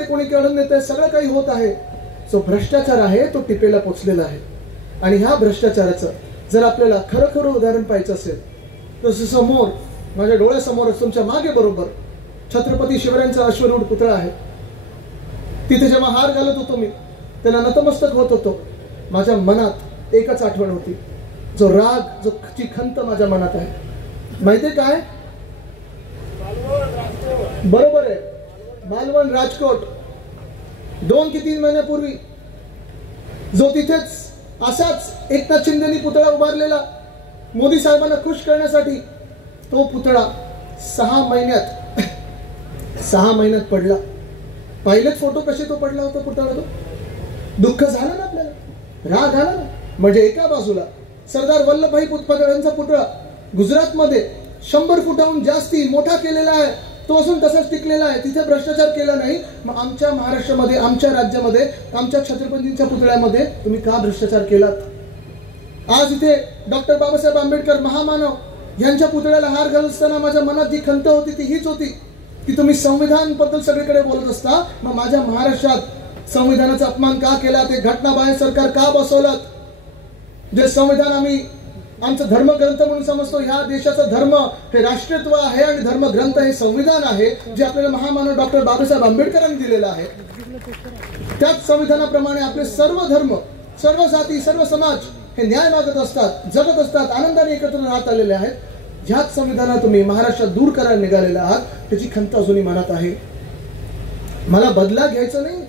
रस्ते कोणी काढून देत आहे, सगळं काही होत आहे. जो भ्रष्टाचार आहे तो टिपेला पोचलेला आहे. आणि ह्या भ्रष्टाचाराचं जर आपल्याला खरं खरं उदाहरण पाहायचं असेल तर समोर माझ्या डोळ्यासमोरच तुमच्या मागे बरोबर छत्रपती शिवरायांचा अश्वरूढ पुतळा आहे. तिथे जेव्हा हार घालत होतो मी, त्याला नतमस्तक होत होतो, माझ्या मनात एकच आठवण होती, जो राग, जो ची खंत माझ्या मनात आहे. माहितीये काय? बरोबर आहे, मालवण, राजकोट. 2 की 3 महिन्यापूर्वी जो तिथेच असाच एकनाथ शिंदेनी पुतळा उभारलेला मोदी साहेबांना खुश करण्यासाठी, तो पुतळा 6 महिन्यात पडला. पहिलेच फोटो कसे तो पडला होता पुतळा. तो दुःख झालं ना आपल्याला, राग आला ना. म्हणजे एका बाजूला सरदार वल्लभभाई पटेलांचा पुतळा गुजरातमध्ये 100 फुटाहून जास्ती मोठा केलेला आहे, तो असून तसाच टिकलेला आहे, तिथे भ्रष्टाचार केला नाही. मग आमच्या महाराष्ट्रामध्ये, आमच्या राज्यामध्ये, आमच्या छत्रपतींच्या पुतळ्यामध्ये तुम्ही का भ्रष्टाचार केलात? आज इथे डॉक्टर बाबासाहेब आंबेडकर महामानव यांच्या पुतळ्याला हार घालत असताना माझ्या मनात जी खंत होती ती हीच होती की तुम्ही संविधान बद्दल सगळीकडे बोलत असता, मग माझ्या महाराष्ट्रात संविधानाचा अपमान का केला? ते घटनाबाह्य सरकार का बसवलं? जे संविधान आम्ही आमचा धर्मग्रंथ म्हणून समजतो, ह्या देशाचा धर्म हे राष्ट्रत्व आहे आणि धर्मग्रंथ हे संविधान आहे, जे आपल्याला महामानव डॉक्टर बाबासाहेब आंबेडकरांनी दिलेलं आहे. त्याच संविधानाप्रमाणे आपले सर्व धर्म, सर्व जाती, सर्व समाज हे न्याय मागत असतात, जगत असतात, आनंदाने एकत्र राहत आलेले आहेत. ह्याच संविधानात तुम्ही महाराष्ट्रात दूर करायला निघालेला आहात, त्याची खंत अजूनही मनात आहे. मला बदला घ्यायचा नाही,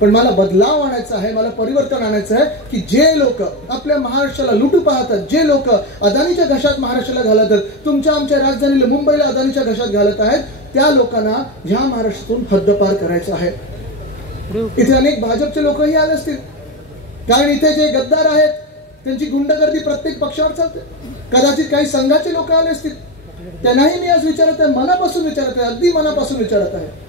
पण मला बदलाव आणायचा आहे, मला परिवर्तन आणायचं आहे की जे लोक आपल्या महाराष्ट्राला लुटू पाहतात, जे लोक अदानीच्या घशात महाराष्ट्राला घालतात, तुमच्या आमच्या राजधानीला मुंबईला अदानीच्या घशात घालत आहेत, त्या लोकांना ह्या महाराष्ट्रातून हद्दपार करायचं आहे. इथे अनेक भाजपचे लोकही आले असतील, कारण इथे जे गद्दार आहेत त्यांची गुंडगर्दी प्रत्येक पक्षावर चालते. कदाचित काही संघाचे लोक आले असतील, त्यांनाही मी आज विचारत आहे, मनापासून विचारत आहे, अगदी मनापासून विचारत आहे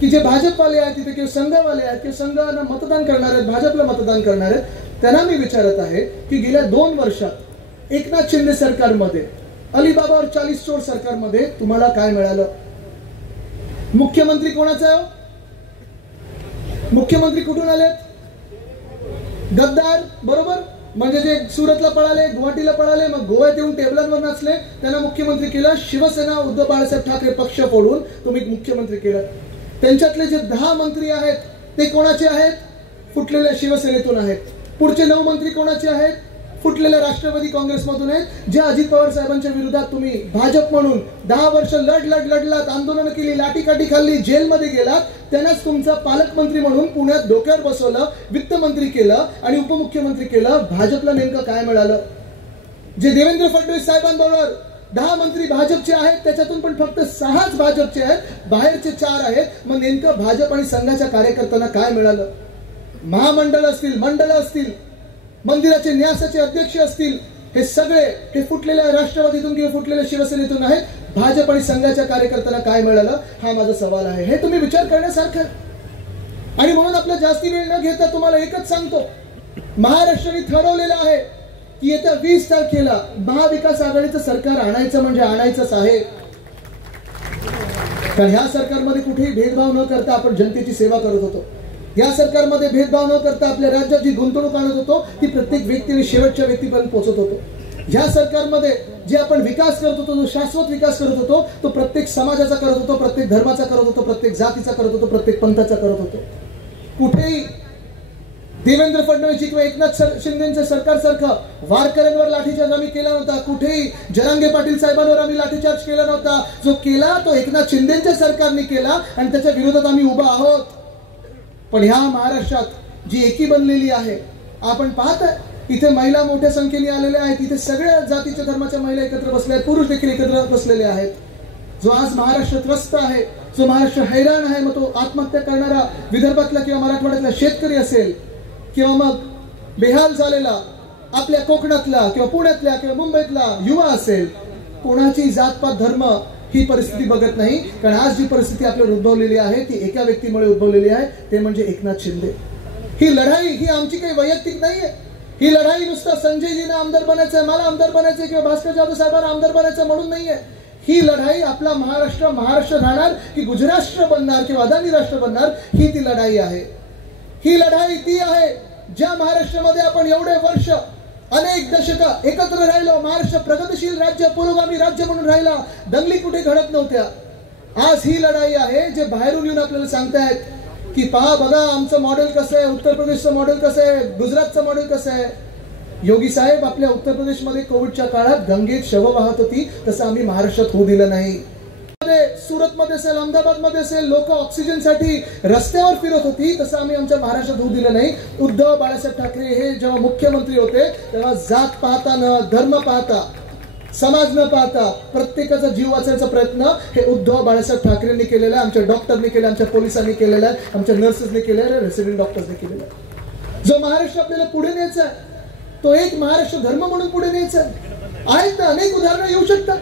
की जे भाजपवाले आहेत तिथे, किंवा संघवाले आहेत, किंवा संघाला मतदान करणार आहेत, भाजपला मतदान करणार आहेत, त्यांना मी विचारत आहे की गेल्या 2 वर्षात एकनाथ शिंदे सरकारमध्ये, अलिबाबा और 40 चोर सरकारमध्ये तुम्हाला काय मिळालं? मुख्यमंत्री कोणाचा आहे? मुख्यमंत्री कुठून आलेत? गद्दार, बरोबर. म्हणजे जे सुरतला पळाले, गुवाहाटीला पळाले, मग गोव्यात येऊन टेबलांवर नाचले, त्यांना मुख्यमंत्री केलं. शिवसेना, उद्धव बाळासाहेब ठाकरे पक्ष फोडून तुम्ही मुख्यमंत्री केलं. त्यांच्यातले जे 10 मंत्री आहेत ते कोणाचे आहेत? फुटलेल्या शिवसेनेतून आहेत. पुढचे 9 मंत्री कोणाचे आहेत? फुटलेल्या राष्ट्रवादी काँग्रेसमधून आहेत. जे अजित पवार साहेबांच्या विरोधात तुम्ही भाजप म्हणून 10 वर्ष लढलात, आंदोलन केली, लाठीकाठी खाल्ली, जेलमध्ये गेलात, त्यांनाच तुमचा पालकमंत्री म्हणून पुण्यात डोक्यावर बसवलं, वित्तमंत्री केलं आणि उपमुख्यमंत्री केलं. भाजपला नेमकं काय मिळालं? जे देवेंद्र फडणवीस साहेबांबरोबर 10 मंत्री भाजपचे आहेत, त्याच्यातून पण फक्त 6च भाजपचे आहेत, बाहेरचे 4 आहेत. मग नेमकं भाजप आणि संघाच्या कार्यकर्त्यांना काय मिळालं? महामंडळ असतील, मंडळ असतील, मंदिराचे न्यासाचे अध्यक्ष असतील, हे सगळे हे फुटलेल्या राष्ट्रवादीतून किंवा फुटलेल्या शिवसेनेतून आहेत. भाजप आणि संघाच्या कार्यकर्त्यांना काय मिळालं? हा माझा सवाल आहे. हे तुम्ही विचार करण्यासारखं. आणि म्हणून आपला जास्ती वेळ न घेता तुम्हाला एकच सांगतो, महाराष्ट्राने ठरवलेलं आहे की येत्या 20 तारखेला महाविकास आघाडीचं सरकार आणायचं म्हणजे आणायचंच आहे. कारण ह्या सरकारमध्ये कुठेही भेदभाव न करता आपण जनतेची सेवा करत होतो. या सरकारमध्ये भेदभाव न करता आपल्या राज्यात जी गुंतवणूक आणत होतो ती प्रत्येक व्यक्तीने शेवटच्या व्यक्तीपर्यंत पोहोचत होतो. ह्या सरकारमध्ये जे आपण विकास करत होतो, जो शाश्वत विकास करत होतो, तो प्रत्येक समाजाचा करत होतो, प्रत्येक धर्माचा करत होतो, प्रत्येक जातीचा करत होतो, प्रत्येक पंथाचा करत होतो. कुठेही देवेंद्र फडणवीस किंवा एकनाथ शिंदेच्या सरकारसारखं वारकऱ्यांवर लाठीचार्ज आम्ही केला नव्हता. कुठेही जरांगे पाटील साहेबांवर आम्ही लाठीचार्ज केला नव्हता. जो केला तो एकनाथ शिंदेच्या सरकारने केला आणि त्याच्या विरोधात आम्ही उभा आहोत. पण ह्या महाराष्ट्रात जी एकी बनलेली आहे, आपण पाहताय इथे महिला मोठ्या संख्येने आलेल्या आहेत, इथे सगळ्या जातीच्या धर्माच्या महिला एकत्र बसल्या आहेत, पुरुष देखील एकत्र बसलेले आहेत. जो आज महाराष्ट्र त्रस्त आहे, जो महाराष्ट्र हैराण आहे, मग तो आत्महत्या करणारा विदर्भातला किंवा मराठवाड्यातला शेतकरी असेल, किंवा मग बेहाल झालेला आपल्या कोकणातला किंवा पुण्यातल्या किंवा मुंबईतला युवा असेल, कोणाची जातपात धर्म ही परिस्थिती बघत नाही. कारण आज जी परिस्थिती आपल्याला उद्भवलेली आहे ती एका व्यक्तीमुळे उद्भवलेली आहे, ते म्हणजे एकनाथ शिंदे. ही लढाई ही आमची काही वैयक्तिक नाहीये. ही लढाई नुसतं संजयजींना आमदार बनायचंय, मला आमदार बनायचंय किंवा भास्कर जाधव साहेबांना आमदार बनायचं म्हणून नाहीये. ही लढाई आपला महाराष्ट्र राहणार की गुजरात बनणार किंवा अदानी राष्ट्र बनणार, ही ती लढाई आहे. ही लढाई ती आहे ज्या महाराष्ट्रामध्ये आपण एवढे वर्ष अनेक दशक एकत्र राहिलो. महाराष्ट्र प्रगतिशील राज्य, पुरोगामी राज्य म्हणून राहिला. दंगली कुठे घडत नव्हत्या. आज ही लढाई आहे जे बाहेरून येऊन आपल्याला सांगतायत की पहा बघा आमचं मॉडेल कसं आहे, उत्तर प्रदेशचं मॉडेल कसं आहे, गुजरातचं मॉडेल कसं आहे. योगी साहेब, आपल्या उत्तर प्रदेशमध्ये कोविडच्या काळात गंगेत शव वाहत होती, तसं आम्ही महाराष्ट्रात होऊ दिलं नाही. सुरत मध्ये असेल, अहमदाबाद मध्ये असेल, लोक ऑक्सिजनसाठी रस्त्यावर फिरत होती, तसं आम्ही आमच्या महाराष्ट्रात होऊ दिलं नाही. उद्धव बाळासाहेब ठाकरे हे जेव्हा मुख्यमंत्री होते तेव्हा जात पाहता न धर्म पाहता, समाज न पाहता प्रत्येकाचा जीव वाचवायचा प्रयत्न हे उद्धव बाळासाहेब ठाकरेंनी केलेला आहे. आमच्या डॉक्टरनी केला, आमच्या पोलिसांनी केलेला आहे, आमच्या नर्सेसनी केलेला आहे, रेसिडेंट डॉक्टर्सनी केलेला आहे. जो महाराष्ट्र आपल्याला पुढे न्यायचा आहे तो एक महाराष्ट्र धर्म म्हणून पुढे न्यायचा आहे. आहेत ना अनेक उदाहरणं येऊ शकतात,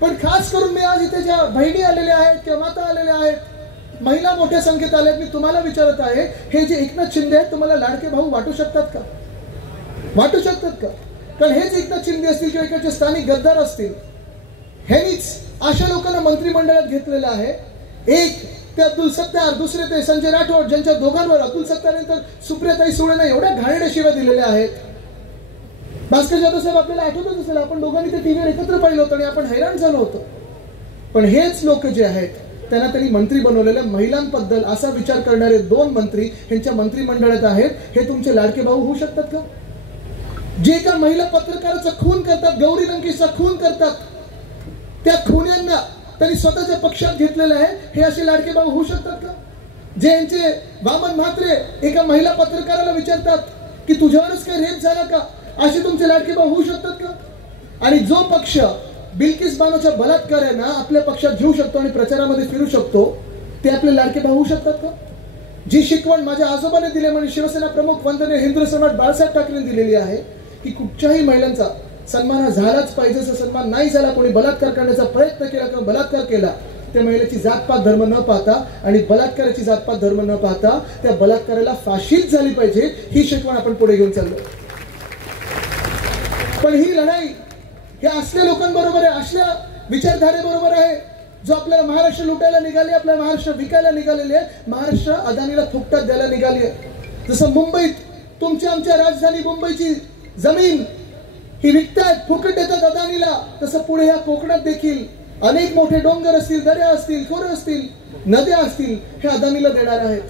पण खास करून मी आज इथे ज्या बहिणी आलेल्या आहेत किंवा माता आलेल्या आहेत, महिला मोठ्या संख्येत आल्या, मी तुम्हाला विचारत आहे, हे जे एकनाथ शिंदे आहेत तुम्हाला लाडके भाऊ वाटू शकतात का? वाटू शकतात का? कारण हेच एकनाथ शिंदे असतील किंवा इकडचे स्थानिक गद्दार असतील, ह्यांनीच अशा लोकांना मंत्रिमंडळात घेतलेलं आहे. एक ते अब्दुल सत्तार, दुसरे ते संजय राठोड, ज्यांच्या दोघांवर अब्दुल सत्तारनंतर सुप्रियाताई सुळेंना एवढ्या घाणेरड्या शिव्या दिलेल्या आहेत. भास्कर जाधव साहेब आपल्याला आठवतच असेल, आपण दोघांनी ते टीव्हीवर एकत्र पाहिलं होतं आणि आपण हैराण झालो होतो. पण हेच लोक जे आहेत त्यांना त्यांनी मंत्री बनवलेल्या महिलांबद्दल असा विचार करणारे 2 मंत्री यांच्या मंत्रिमंडळात आहेत. हे तुमचे लाडके भाऊ होऊ शकतात का? जे एका महिला पत्रकाराचा खून करतात, गौरी लंकेशचा खून करतात, त्या खुन्यांना त्यांनी स्वतःच्या पक्षात घेतलेलं आहे, हे असे लाडके भाऊ होऊ शकतात का? जे यांचे वामन म्हात्रे एका महिला पत्रकाराला विचारतात की तुझ्यावरच काय रेप झाला का, असे तुमचे लाडके भाऊ होऊ शकतात का? आणि जो पक्ष बिल्किस बानोच्या बलात्कारांना आपल्या पक्षात घेऊ शकतो आणि प्रचारामध्ये फिरू शकतो, ते आपले लाडके भाऊ होऊ शकतात का? जी शिकवण माझ्या आजोबाने दिली म्हणजे शिवसेना प्रमुख वंदनीय हिंदू सम्राट बाळासाहेब ठाकरेंनी दिलेली आहे की कुठच्याही महिलांचा सन्मान झालाच पाहिजे. जर सन्मान नाही झाला, कोणी बलात्कार करण्याचा प्रयत्न केला किंवा बलात्कार केला, त्या महिलेची जातपात धर्म न पाहता आणि बलात्काराची जातपात धर्म न पाहता त्या बलात्काराला फाशीच झाली पाहिजे, ही शिकवण आपण पुढे घेऊन चाललो. पण ही लढाई हे असल्या लोकांबरोबर आहे, असल्या विचारधारेबरोबर आहे जो आपल्याला महाराष्ट्र लुटायला निघाले, आपल्या महाराष्ट्र विकायला निघालेले आहे, महाराष्ट्र अदानीला फुकटात द्यायला निघाली आहे. जसं मुंबईत तुमच्या आमच्या राजधानी मुंबईची जमीन ही विकतायत, फुकट देतात अदानीला, तसं पुढे या कोकणात देखील अनेक मोठे डोंगर असतील, दर्या असतील, खोरे असतील, नद्या असतील, हे अदानीला देणार आहेत.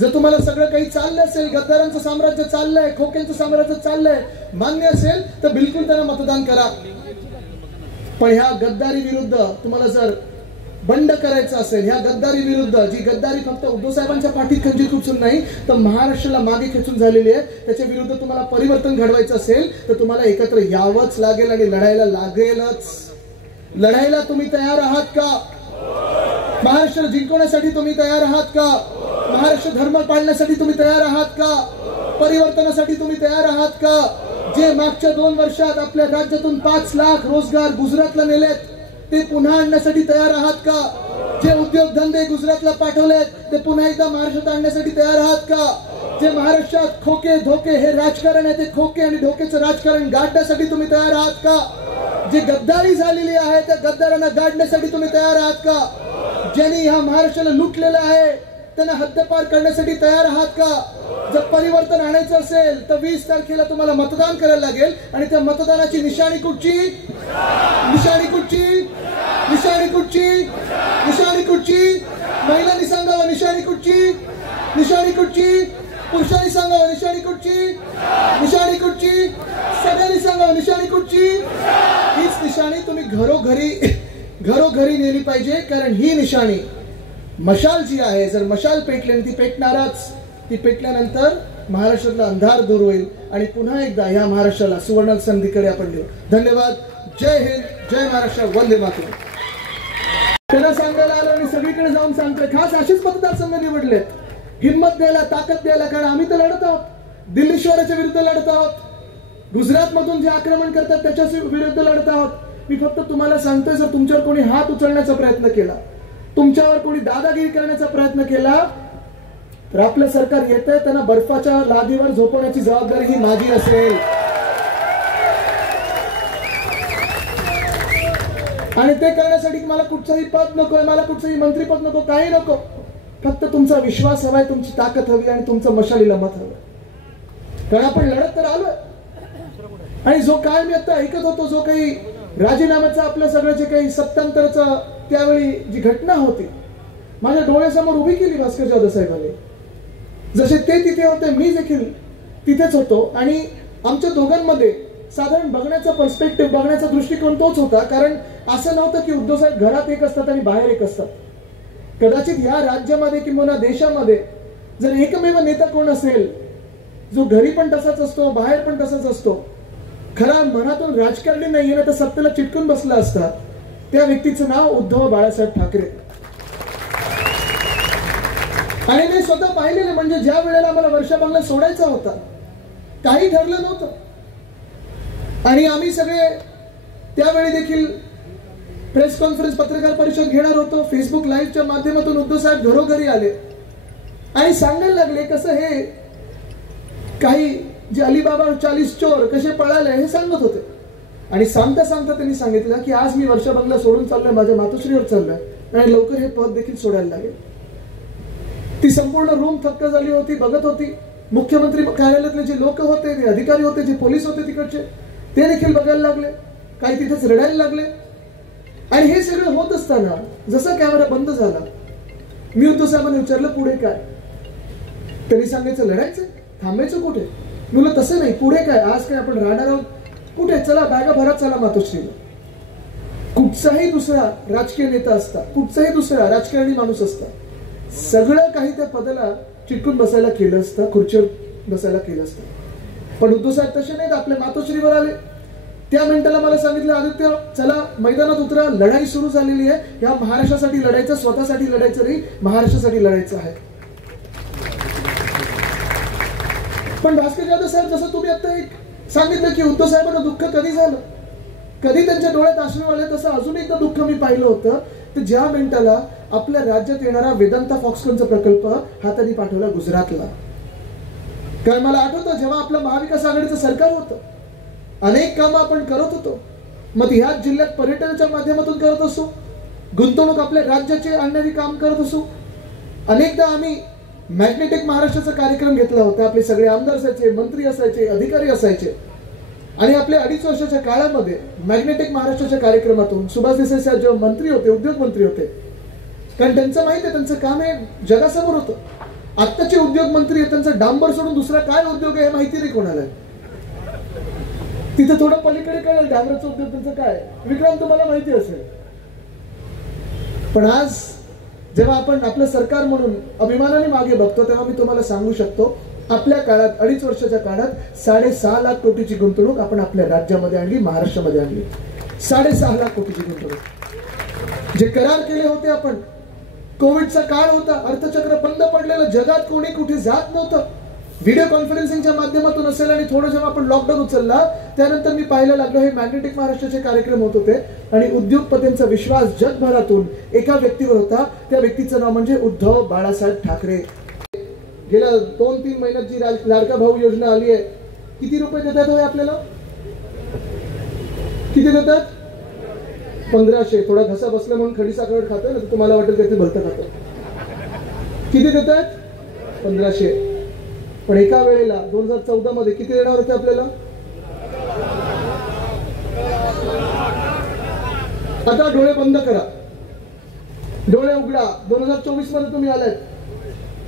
जर तुम्हाला सगळं काही चाललं असेल, गद्दारांचं साम्राज्य चाललंय, खोक्यांचं साम्राज्य चाललंय, मान्य असेल तर बिलकुल त्यांना मतदान करा. पण ह्या गद्दारी विरुद्ध तुम्हाला जर बंड करायचं असेल, ह्या गद्दारी विरुद्ध, जी गद्दारी फक्त उद्धव साहेबांच्या पाठीत खंजीर खुपसून नाही तर महाराष्ट्राला मागे खेचून झालेली आहे, त्याच्या विरुद्ध तुम्हाला परिवर्तन घडवायचं असेल तर तुम्हाला एकत्र यावंच लागेल आणि लढायला लागेलच. लढायला तुम्ही तयार आहात का? महाराष्ट्र जिंकवण्यासाठी तुम्ही तयार आहात का? महाराष्ट्र धर्म पाळण्यासाठी तुम्ही तयार आहात का? परिवर्तनासाठी तुम्ही तयार आहात का? जे मागच्या 2 वर्षात आपल्या राज्यातून 5 लाख रोजगार गुजरातला नेलेत, ते पुन्हा आणण्यासाठी तयार आहात का? जे उद्योगधंदे गुजरातला पाठवलेत ते पुन्हा एकदा महाराष्ट्रात आणण्यासाठी तयार आहात का? जे महाराष्ट्रात खोके धोके हे राजकारण आहे, ते खोके आणि धोकेचं राजकारण गाडण्यासाठी तुम्ही तयार आहात का? जी गद्दारी झालेली आहे त्या गद्दारांना गाडण्यासाठी तुम्ही तयार आहात का? ज्यांनी ह्या महाराष्ट्राला लुटलेलं आहे त्यांना हद्दपार करण्यासाठी तयार आहात का? जर परिवर्तन आणायचं असेल तर 20 तारखेला तुम्हाला मतदान करायला लागेल आणि त्या मतदानाची निशाणी कुठची? निशाणी कुठची? निशाणी कुठची? निशाणी कुठची? महिलांनी सांगावं निशाणी कुठची? निशाणी कुठची? पुरुषांनी सांगावं निशाणी कुठची? निशाणी कुठची? सगळ्यांनी सांगावं निशाणी कुठची? हीच निशाणी तुम्ही घरोघरी नेली पाहिजे, कारण ही निशाणी मशाल जी आहे, जर मशाल पेटली ती पेटणारच, ती पेटल्यानंतर महाराष्ट्रातला अंधार दूर होईल आणि पुन्हा एकदा ह्या महाराष्ट्राला सुवर्ण संधीकडे आपण देऊ. धन्यवाद. जय हिंद, जय महाराष्ट्र, वंदे मातरम. त्यांना सांगायला आलो आणि सगळीकडे जाऊन सांगतोय, खास असेच मतदारसंघ निवडलेत हिम्मत द्यायला, ताकद द्यायला, कारण आम्ही तर लढत आहोत, दिल्ली शहराच्या विरुद्ध लढत आहोत, गुजरात मधून जे आक्रमण करतात त्याच्या विरुद्ध लढत आहोत. मी फक्त तुम्हाला सांगतोय, जर तुमच्यावर कोणी हात उचलण्याचा प्रयत्न केला, तुमच्यावर कोणी दादागिरी करण्याचा प्रयत्न केला तर आपलं सरकार येतंय, त्यांना बर्फाच्या लादीवर झोपवण्याची जबाबदारी ही माझी असेल. आणि ते करण्यासाठी मला कुठचंही पद नकोय, मला कुठचंही मंत्रीपद नको, काही नको. फक्त तुमचा विश्वास हवाय, तुमची ताकद हवी आणि तुमचं मशालीला मत हवं. कारण आपण लढत तर आलोय. आणि जो काळ मी आता ऐकत होतो, जो काही राजीनाम्याचा आपल्या सगळं जे काही सत्तांतरचा त्यावेळी जी घटना होती, माझ्या डोळ्यासमोर उभी केली भास्कर जाधव साहेबांनी. जसे ते तिथे होते, मी देखील तिथेच होतो. आणि आमच्या दोघांमध्ये साधारण बघण्याचा पर्स्पेक्टिव्ह, बघण्याचा दृष्टिकोन तोच होता. कारण असं नव्हतं की उद्धव साहेब घरात एक असतात आणि बाहेर एक असतात. कदाचित या राज्यामध्ये किंवा देशामध्ये जर एकमेव नेता कोण असेल जो घरी पण तसाच असतो, बाहेर पण तसाच असतो, खरा मनातून राजकारणी नाहीये ना तर सत्तेला चिटकून बसला असता, त्या व्यक्तीचं नाव उद्धव बाळासाहेब ठाकरे. आणि मी स्वतः पाहिलेलं. म्हणजे ज्या वेळेला आम्हाला वर्षा बंगला सोडायचा होता, काही ठरलं नव्हतं आणि आम्ही सगळे त्यावेळी देखील प्रेस कॉन्फरन्स, पत्रकार परिषद घेणार होतो. फेसबुक लाईव्हच्या माध्यमातून उद्धव साहेब घरोघरी आले आणि सांगायला लागले कसं हे काही जे अलीबाबा 40 चोर कसे पळाले हे सांगत होते. आणि सांगता सांगता त्यांनी सांगितलं की आज मी वर्षा बंगला सोडून चाललोय, माझ्या मातोश्रीवर चाललोय आणि लवकर हे पद देखील सोडायला लागेल. ती संपूर्ण रूम थक्क झाली होती, बघत होती. मुख्यमंत्री कार्यालयातले जे लोक होते, जे अधिकारी होते, जे पोलीस होते तिकडचे, ते देखील बघायला लागले, काही तिथेच रडायला लागले. आणि हे सगळं होत असताना जसा कॅमेरा बंद झाला, मी उद्धव साहेबांनी विचारलं पुढे काय. त्यांनी सांगायचं लढायचं, थांबायचं कुठे. मी बोललो तसं नाही, पुढे काय, आज काय आपण राहणार आहोत, कुठे चला बॅगा भरत चला मातोश्रीला. कुठचाही दुसरा राजकीय नेता असता, कुठचाही दुसरा राजकारणी माणूस असता, सगळं काही त्या पदाला चिटकून बसायला केलं असतं, खुर्चीवर बसायला केलं असतं. पण उद्धव साहेब तसे नाहीत, आपल्या मातोश्रीवर आले. त्या मिनिटाला मला सांगितलं आदित्य चला मैदानात उतरा, लढाई सुरू झालेली आहे, या महाराष्ट्रासाठी लढायचं, स्वतःसाठी लढायचं नाही, महाराष्ट्रासाठी लढायचं आहे. पण भास्कर जाधव साहेब, जसं तुम्ही आता एक सांगितलं की उद्धव साहेबांना दुःख कधी झालं, कधी त्यांच्या डोळ्यात अश्रू आले, तसं अजून एकदा दुःख मी पाहिलं होतं. तर ज्या मिनिटाला आपल्या राज्यात येणारा वेदांता फॉक्सकॉनचा प्रकल्प हाताने पाठवला गुजरातला. कारण मला आठवतं जेव्हा आपलं महाविकास आघाडीचं सरकार होतं, अनेक कामं आपण करत होतो. मग ह्याच जिल्ह्यात पर्यटनाच्या माध्यमातून करत असो, गुंतवणूक आपल्या राज्याचे आणणारी काम करत असो. अनेकदा आम्ही मॅग्नेटिक महाराष्ट्राचा कार्यक्रम घेतला होता. आपले सगळे आमदार असायचे, मंत्री असायचे, अधिकारी असायचे. आणि आपल्या 2.5 वर्षाच्या काळामध्ये मॅग्नेटिक महाराष्ट्राच्या कार्यक्रमातून सुभाष देसाई साहेब जेव्हा मंत्री होते, उद्योग मंत्री होते, कारण त्यांचं माहिती आहे त्यांचं काम हे जगासमोर होतं. आत्ताचे उद्योग मंत्री त्यांचा डांबर सोडून दुसरा काय उद्योग आहे हे माहिती नाही कोणाला. तिथे थोडं पलीकडे कळेल डांबराचा उद्योग त्यांचं काय, विक्रांत तुम्हाला माहिती असेल. पण आज जेव्हा आपण आपलं सरकार म्हणून अभिमानाने मागे बघतो, तेव्हा मी तुम्हाला सांगू शकतो आपल्या काळात 2.5 वर्षाच्या काळात 6.5 लाख कोटीची गुंतवणूक आपण आपल्या राज्यामध्ये आणली, महाराष्ट्रामध्ये आणली. 6.5 लाख कोटीची गुंतवणूक. जे करार केले होते आपण, कोविडचा काळ होता, अर्थचक्र बंद पडलेलं, जगात कोणी कुठे जात नव्हतं, व्हिडिओ कॉन्फरन्सिंगच्या माध्यमातून असेल. आणि थोडं जेव्हा आपण लॉकडाऊन उचलला त्यानंतर मी पाहायला लागलो हे मॅग्नेटिक महाराष्ट्राचे कार्यक्रम होत होते आणि उद्योगपतींचा विश्वास जगभरातून एका व्यक्तीवर होता. त्या व्यक्तीचं नाव म्हणजे उद्धव बाळासाहेब ठाकरे. गेल्या 2-3 महिन्यात जी लाडका भाऊ योजना आली आहे, किती रुपये देतात होय आपल्याला, किती देतात? 1500. थोडा घसा बसला म्हणून खडी साखर खातोय ना, तुम्हाला वाटेल की ते भलतं खातो. किती देतात? 1500. पण एका वेळेला 2014 मध्ये किती देणार होते आपल्याला? आता डोळे बंद करा, डोळे उघडा. 2024 मध्ये तुम्ही आलात,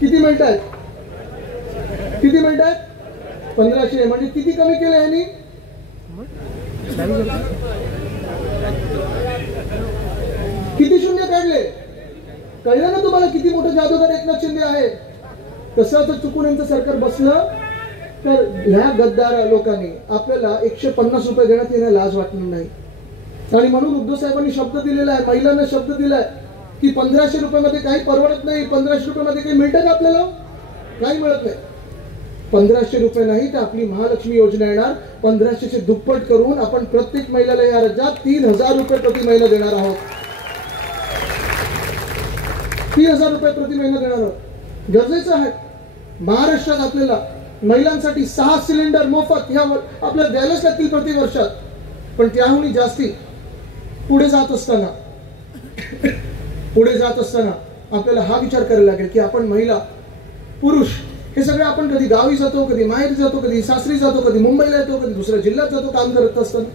किती मिळतात? किती मिळतात? 1500. म्हणजे किती कमी केले यांनी? किती शून्य काढले? कळलं ना तुम्हाला किती मोठं जादूगार एकनाथ शिंदे आहे. तसं जर चुकून यांचं सरकार बसलं तर ह्या गद्दार लोकांनी आपल्याला 150 रुपये देण्यात येण्याला लाज वाटणार नाही. आणि म्हणून उद्धव साहेबांनी शब्द दिलेला आहे, महिलांना शब्द दिलाय की 1500 रुपयामध्ये काही परवडत नाही. 1500 रुपयामध्ये काही मिळतं का आपल्याला? काही मिळत नाही. 1500 रुपये नाही तर आपली महालक्ष्मी योजना येणार. 1500चे दुप्पट करून आपण प्रत्येक महिलेला या राज्यात 3000 रुपये प्रति महिना देणार आहोत. 3000 रुपये प्रति महिना देणार आहोत. गरजेचं आहे. महाराष्ट्रात आपल्याला महिलांसाठी 6 सिलेंडर मोफत ह्या आपल्याला द्यायलाच लागतील प्रति वर्षात. पण त्याहूनही जास्ती पुढे जात असताना आपल्याला हा विचार करायला लागेल की आपण महिला पुरुष हे सगळे आपण कधी गावी जातो, कधी माहेरी जातो, कधी सासरी जातो, कधी मुंबईला येतो, कधी दुसऱ्या जिल्ह्यात जातो काम करत असताना,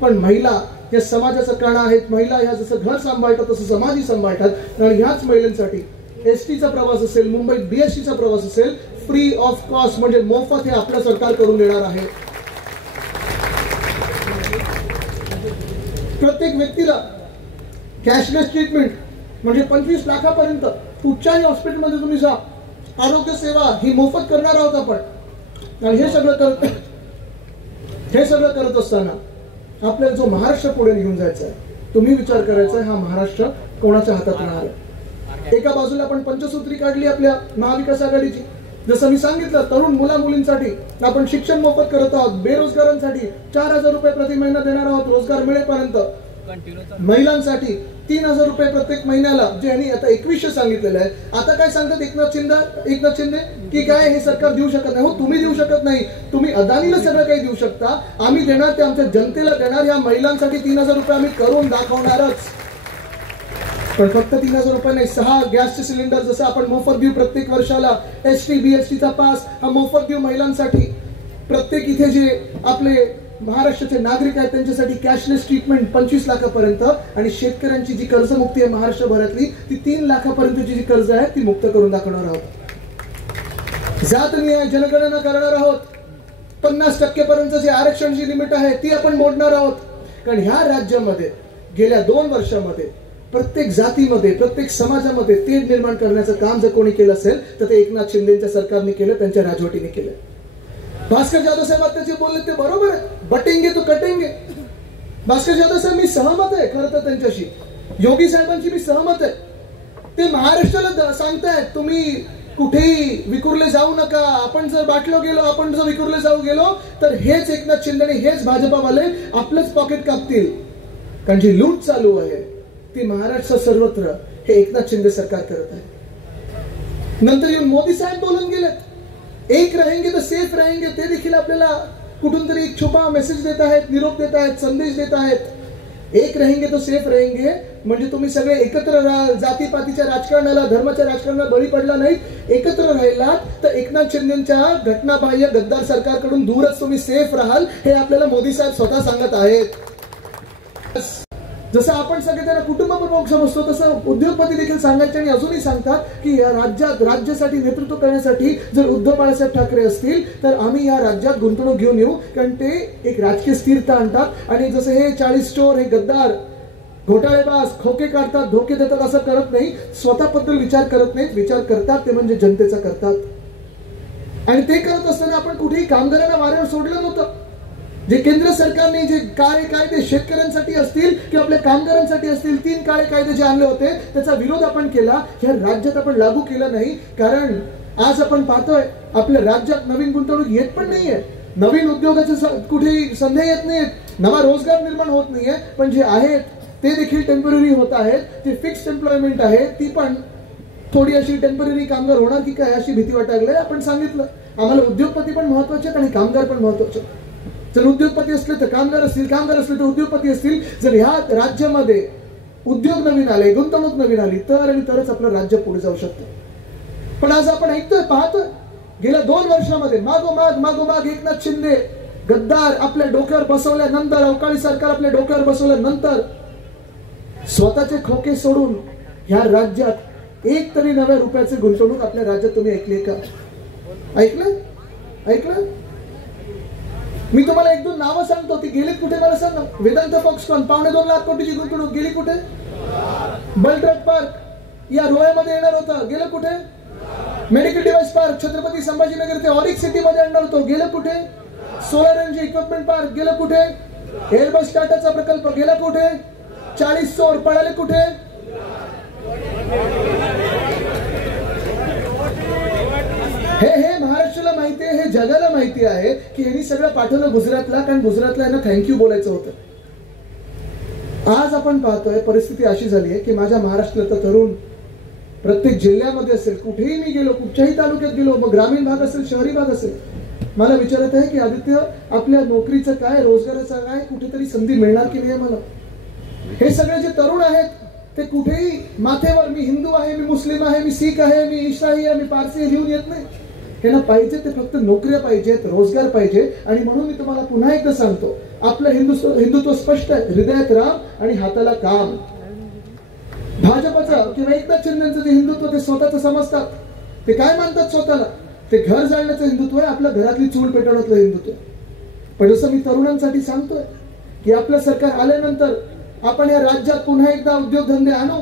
पण महिला या समाजाचा कणा आहेत. महिला ह्या जसं घर सांभाळतात तसं समाजही सांभाळतात. आणि ह्याच महिलांसाठी एसटीचा प्रवास असेल, मुंबईत BSTचा प्रवास असेल, फ्री ऑफ कॉस्ट म्हणजे मोफत हे आपलं सरकार करून देणार आहे. प्रत्येक व्यक्तीला कॅशलेस ट्रीटमेंट म्हणजे 25 लाखापर्यंत कुठच्याही हॉस्पिटलमध्ये तुम्ही जा, आरोग्य सेवा ही मोफत करणार आहोत आपण. आणि हे सगळं करत असताना आपल्याला जो महाराष्ट्र पुढे घेऊन जायचा आहे, तुम्ही विचार करायचा आहे हा महाराष्ट्र कोणाच्या हातात राहणार आहे. एका बाजूला आपण पंचसूत्री काढली आपल्या महाविकास आघाडीची. जसं मी सांगितलं, तरुण मुला मुलींसाठी आपण शिक्षण मोफत करत आहोत. बेरोजगारांसाठी 4000 रुपये प्रति महिना देणार आहोत रोजगार मिळेपर्यंत. महिलांसाठी 3000 रुपये प्रत्येक महिन्याला, जे यांनी आता 2100 सांगितलेलं आहे. आता काय सांगतात एकनाथ शिंदे की काय हे सरकार देऊ शकत नाही. हो, तुम्ही देऊ शकत नाही, तुम्ही अदानीला सगळं काही देऊ शकता. आम्ही देणार ते आमच्या जनतेला देणार. या महिलांसाठी 3000 रुपये आम्ही करून दाखवणारच. पण फक्त 3000 रुपये नाही, 6 गॅसचे सिलेंडर जसं आपण मोफत देऊ प्रत्येक वर्षाला. ST BSTचा पास हा मोफत देऊ महिलांसाठी. प्रत्येक इथे जे आपले महाराष्ट्राचे नागरिक आहेत त्यांच्यासाठी कॅशलेस ट्रीटमेंट 25 लाखापर्यंत. आणि शेतकऱ्यांची जी कर्जमुक्ती आहे महाराष्ट्रभरातली ती 3 लाखापर्यंतची जी कर्ज आहे ती मुक्त करून दाखवणार आहोत. जातनिहाय जनगणना करणार आहोत. 50% पर्यंत जे आरक्षणाची लिमिट आहे ती आपण मोडणार आहोत. कारण ह्या राज्यामध्ये गेल्या 2 वर्षामध्ये प्रत्येक जातीमध्ये, प्रत्येक समाजामध्ये तेढ निर्माण करण्याचं काम जर कोणी केलं असेल तर ते एकनाथ शिंदेच्या सरकारने केलं, त्यांच्या राजवटीने केलं. भास्कर जाधव साहेब त्याचे बोलले ते बरोबर आहे. बटेंगे तो कटेंगे. भास्कर जाधव साहेब मी सहमत आहे खरं तर त्यांच्याशी. योगी साहेबांची मी सहमत आहे. ते महाराष्ट्राला सांगतायत तुम्ही कुठेही विखुरले जाऊ नका. आपण जर बाटलो गेलो, आपण जर विखुरले जाऊ गेलो तर हेच एकनाथ शिंदे आणि हेच भाजपावाले आपलंच पॉकेट कापतील. कारण जी लूट चालू आहे ती महाराष्ट्र सर्वत्र हे एकनाथ शिंदे सरकार करत आहे. नंतर येऊन मोदी साहेब बोलून गेलेत, एक रहेंगे तो सेफ रहेंगे. ते देखील आपल्याला कुठून तरी एक छुपा मेसेज देत आहेत, निरोप देत आहेत, संदेश देत आहेत. एक रहेंगे तो सेफ रहेंगे म्हणजे तुम्ही सगळे एकत्र राहा, जातीपातीच्या राजकारणाला, धर्माच्या राजकारणाला बळी पडला नाही, एकत्र राहिलात तर एकनाथ शिंदेच्या घटनाबाह्य गद्दार सरकारकडून दूरच तुम्ही सेफ राहाल हे आपल्याला मोदी साहेब स्वतः सांगत आहेत. जसं आपण सगळे त्यांना कुटुंब प्रमुख समजतो तसं उद्योगपती देखील सांगायचे आणि अजूनही सांगतात की या राज्यासाठी नेतृत्व करण्यासाठी जर उद्धव बाळासाहेब ठाकरे असतील तर आम्ही या राज्यात गुंतवणूक घेऊन येऊ. कारण ते एक राजकीय स्थिरता आणतात. आणि जसं हे 40 स्टोर हे गद्दार घोटाळेबाज खोके काढतात, धोके देतात असं करत नाही. स्वतःबद्दल विचार करत नाहीत, विचार करतात ते म्हणजे जनतेचा करतात. आणि ते करत असताना आपण कुठेही कामगारांना वाऱ्यावर सोडलं नव्हतं. जे केंद्र सरकारने जे कायदे शेतकऱ्यांसाठी असतील किंवा आपल्या कामगारांसाठी असतील 3 काळे कायदे जे आणले होते त्याचा विरोध आपण केला. ह्या राज्यात आपण लागू केला नाही. कारण आज आपण पाहतोय आपल्या राज्यात नवीन गुंतवणूक येत पण नाहीये, नवीन उद्योगाचे कुठेही संधी येत नाहीत, नवा रोजगार निर्माण होत नाहीये. पण जे आहेत ते देखील टेम्पररी होत आहेत. ते फिक्स्ड एम्प्लॉयमेंट आहे ती पण थोडी अशी टेम्पररी कामगार होणार की काय अशी भीती वाटायला लागली. आपण सांगितलं आम्हाला उद्योगपती पण महत्वाचे आणि कामगार पण महत्वाचे. जर उद्योगपती असले तर कामगार असतील, कामगार असले तर उद्योगपती असतील. जर ह्या राज्यामध्ये उद्योग नवीन आले, गुंतवणूक नवीन आली तर आणि तरच आपलं राज्य पुढे जाऊ शकतं. पण आज आपण ऐकतोय, पाहतोय गेल्या 2 वर्षामध्ये मागोमाग एकनाथ शिंदे गद्दार आपल्या डोक्यावर बसवल्यानंतर, अवकाळी सरकार आपल्या डोक्यावर बसवल्यानंतर स्वतःचे खोके सोडून ह्या राज्यात एक तरी नव्या रुपयाचे गुंतवणूक आपल्या राज्यात तुम्ही ऐकली का? ऐकलं? मी तुम्हाला 1-2 नावं सांगतो, ती गेलीत कुठे मला सांगा. वेदांत फॉक्सकॉन 2.25 लाख कोटीची गुंतवणूक गेली कुठे? बलट्रक पार्क या रोह्यामध्ये येणार होता, गेलं कुठे? Medical device park Chhatrapati Sambhajinagar ते ऑरिक सिटी मध्ये आणणार होतो, गेलं कुठे? सोलर एनर्जी इक्विपमेंट पार्क गेलं कुठे? एअरबस टाटाचा प्रकल्प गेला कुठे? 40 चोर पळाले कुठे? हे महाराष्ट्राला माहिती आहे, हे जगाला माहिती आहे की यांनी सगळं पाठवलं गुजरातला. कारण गुजरातला यांना थँक्यू बोलायचं होतं. आज आपण पाहतोय परिस्थिती अशी झाली आहे की माझ्या महाराष्ट्रातला तरुण प्रत्येक जिल्ह्यामध्ये असेल, कुठेही मी गेलो, कुठच्याही तालुक्यात गेलो, मग ग्रामीण भाग असेल, शहरी भाग असेल, मला विचारत आहे की आदित्य आपल्या नोकरीचं काय, रोजगाराचं काय, कुठेतरी संधी मिळणार की नाही मला? हे सगळे जे तरुण आहेत ते कुठेही माथेवर मी हिंदू आहे, मी मुस्लिम आहे, मी शीख आहे, मी ईसाई आहे, मी पारसी आहे लिहून येत नाही. त्यांना पाहिजे ते फक्त नोकऱ्या पाहिजेत, रोजगार पाहिजे. आणि म्हणून मी तुम्हाला पुन्हा एकदा सांगतो, आपलं हिंदुत्व स्पष्ट आहे, हृदयात राम आणि हाताला काम. भाजपचं किंवा एकनाथ शिंदेचं जे हिंदुत्व ते स्वतःच समजतात. ते काय मानतात स्वतःला? ते घर जाळण्याचं हिंदुत्व आहे, आपल्या घरातली चूल पेटवण्यातलं हिंदुत्व. पण जसं मी तरुणांसाठी सांगतोय की आपलं सरकार आल्यानंतर आपण या राज्यात पुन्हा एकदा उद्योगधंदे आणू,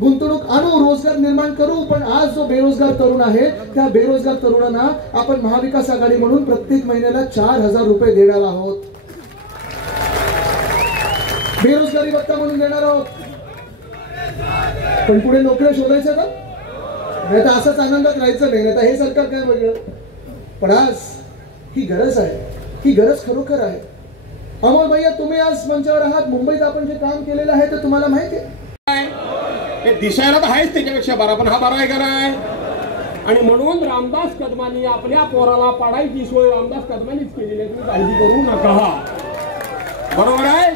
गुंतवणूक आणू, रोजगार निर्माण करू. पण आज जो बेरोजगार तरुण आहे त्या बेरोजगार तरुणांना आपण महाविकास आघाडी म्हणून प्रत्येक महिन्याला 4,000 रुपये देणार आहोत. बेरोजगारी भत्ता म्हणून देणार आहोत. पण पुढे नोकऱ्या शोधायच्या का? नाही तर असंच आनंदात राहायचं नाही, तर हे सरकार काय वेगळं. पण आज ही गरज आहे, ही गरज खरोखर आहे. अमोल भैया, तुम्ही आज मंचावर आहात. मुंबईत आपण जे काम केलेलं आहे ते तुम्हाला माहिती आहे. दिसायला तर आहेच त्याच्यापेक्षा बरा, पण हा बरा आहे का नाही? आणि म्हणून रामदास कदमांनी आपल्या पोराला पाडायची सोय रामदास कदमांनीच केलेली आहे. तुम्ही काळजी करू नका, बरोबर आहे.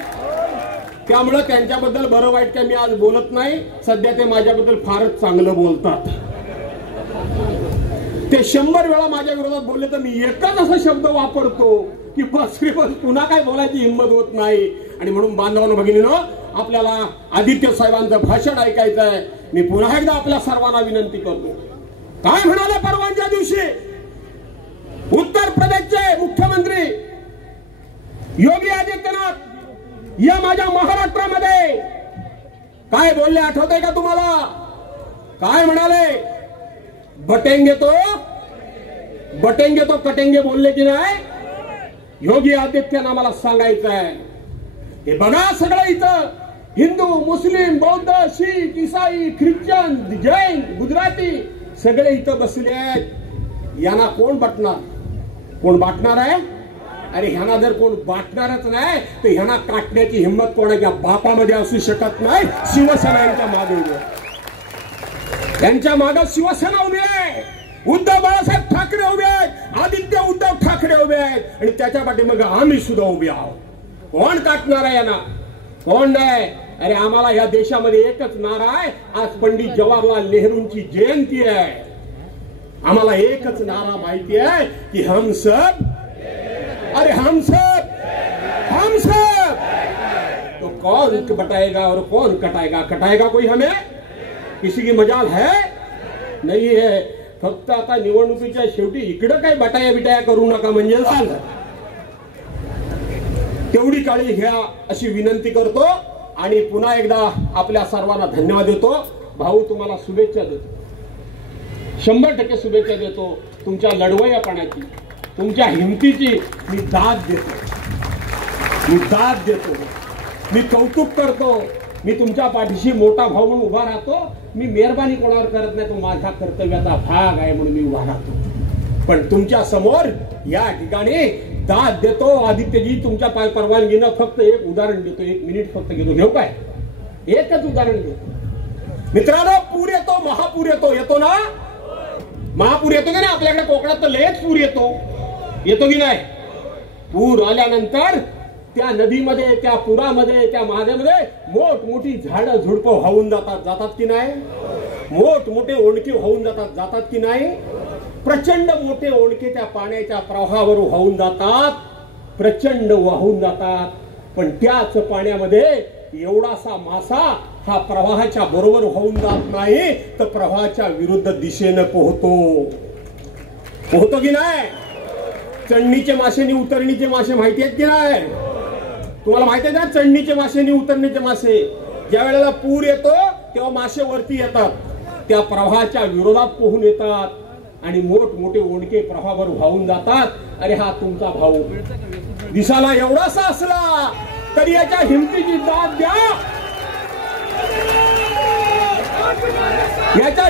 त्यामुळे त्यांच्याबद्दल बरं वाईट काय मी आज बोलत नाही. सध्या ते माझ्याबद्दल फारच चांगलं बोलतात. ते 100 वेळा माझ्या विरोधात बोलले तर मी एकच असा शब्द वापरतो की बस रे बस, पुन्हा काय बोलायची हिंमत होत नाही. आणि म्हणून बांधवांनो, भगिनीनो, आपल्याला आदित्य साहेबांचं भाषण ऐकायचं आहे. मी पुन्हा एकदा आपल्या सर्वांना विनंती करतो. काय म्हणाले परवांच्या दिवशी उत्तर प्रदेशचे मुख्यमंत्री योगी आदित्यनाथ या माझ्या महाराष्ट्रामध्ये काय बोलले आठवतंय का तुम्हाला? काय म्हणाले? बटेंगे तो कटेंगे बोलले की नाही? योगी आदित्यनाथ आम्हाला सांगायचं आहे. हे बघा, सगळं इथं हिंदू, मुस्लिम, बौद्ध, शीख, ईसाई, ख्रिश्चन, जैन, गुजराती सगळे इथं बसले आहेत. यांना कोण बाटणार? कोण बाटणार आहे? अरे ह्यांना जर कोण बाटणारच नाही तर ह्यांना काटण्याची हिंमत कोणाच्या बापामध्ये असू शकत नाही. शिवसेना यांच्या मागे उभी आहे. यांच्या मागे शिवसेना उभी आहे. उद्धव बाळासाहेब ठाकरे उभे आहेत, आदित्य उद्धव ठाकरे उभे आहेत आणि त्याच्या पाठीमाग आम्ही सुद्धा उभे आहोत. कोण काटणार आहे यांना? कोण नाही. अरे आम्हाला या देशामध्ये एकच नारा आहे. आज पंडित जवाहरलाल नेहरूंची जयंती आहे. आम्हाला एकच नारा माहिती आहे की हम सब, अरे हम सब, हम सब. तो कौन बटाएगा और कौन कटाएगा? कटाएगा कोई हमें? किसी की मजाल है? नहीं है. फक्त आता निवडणुकीच्या शेवटी इकडे काही बटाया बिटाया करू नका म्हणजे झालं. तेवढी काळजी घ्या अशी विनंती करतो आणि पुन्हा एकदा आपल्या सर्वांना धन्यवाद देतो. भाऊ, तुम्हाला शुभेच्छा देतो, 100% शुभेच्छा देतो. तुमच्या लढवय्यापणाची, तुमच्या हिमतीची मी दाद देतो, मी कौतुक करतो. मी तुमच्या पाठीशी मोठा भाऊ म्हणून उभा राहतो. मी मेहरबानी कोणावर करत नाही, तो माझ्या कर्तव्याचा भाग आहे म्हणून मी उभा राहतो. पण तुमच्या समोर या ठिकाणी दाद देतो. आदित्यजी, तुमच्या परवानगीनं फक्त एक उदाहरण देतो, 1 मिनिट फक्त घेऊ काय? एकच उदाहरण देतो. मित्रांनो, पूर येतो, महापूर येतो ना? महापूर येतो की नाही? आपल्याकडे कोकणात तर लयच पूर येतो की नाही? पूर आल्यानंतर त्या नदीमध्ये, त्या पुरामध्ये, त्या महादेमध्ये मोठमोठी झाडं झुडपं वाहून जातात की नाही? मोठमोठे ओंडके वाहून जातात की नाही? प्रचंड मोठे ओंडके त्या पाण्याच्या प्रवाहावर वाहून जातात, प्रचंड वाहून जातात. पण त्याच पाण्यामध्ये एवढासा मासा हा प्रवाहाच्या बरोबर वाहून जात नाही, तर प्रवाहाच्या विरुद्ध दिशेने पोहतो की नाही? चढणीचे मासे आणि उतरणीचे मासे माहिती आहेत की नाही? तुम्हाला माहिती आहे ना? चढणीचे मासे आणि उतरणीचे मासे. ज्या वेळेला पूर येतो तेव्हा मासे वरती येतात, त्या प्रवाहाच्या विरोधात पोहून येतात आणि मोठमोठे ओंडके प्रवाहावर वाहून जातात. अरे हा तुमचा भाऊ दिसाला एवढासा असला तरी याच्या हिमतीची दाद द्या. ह्याच्या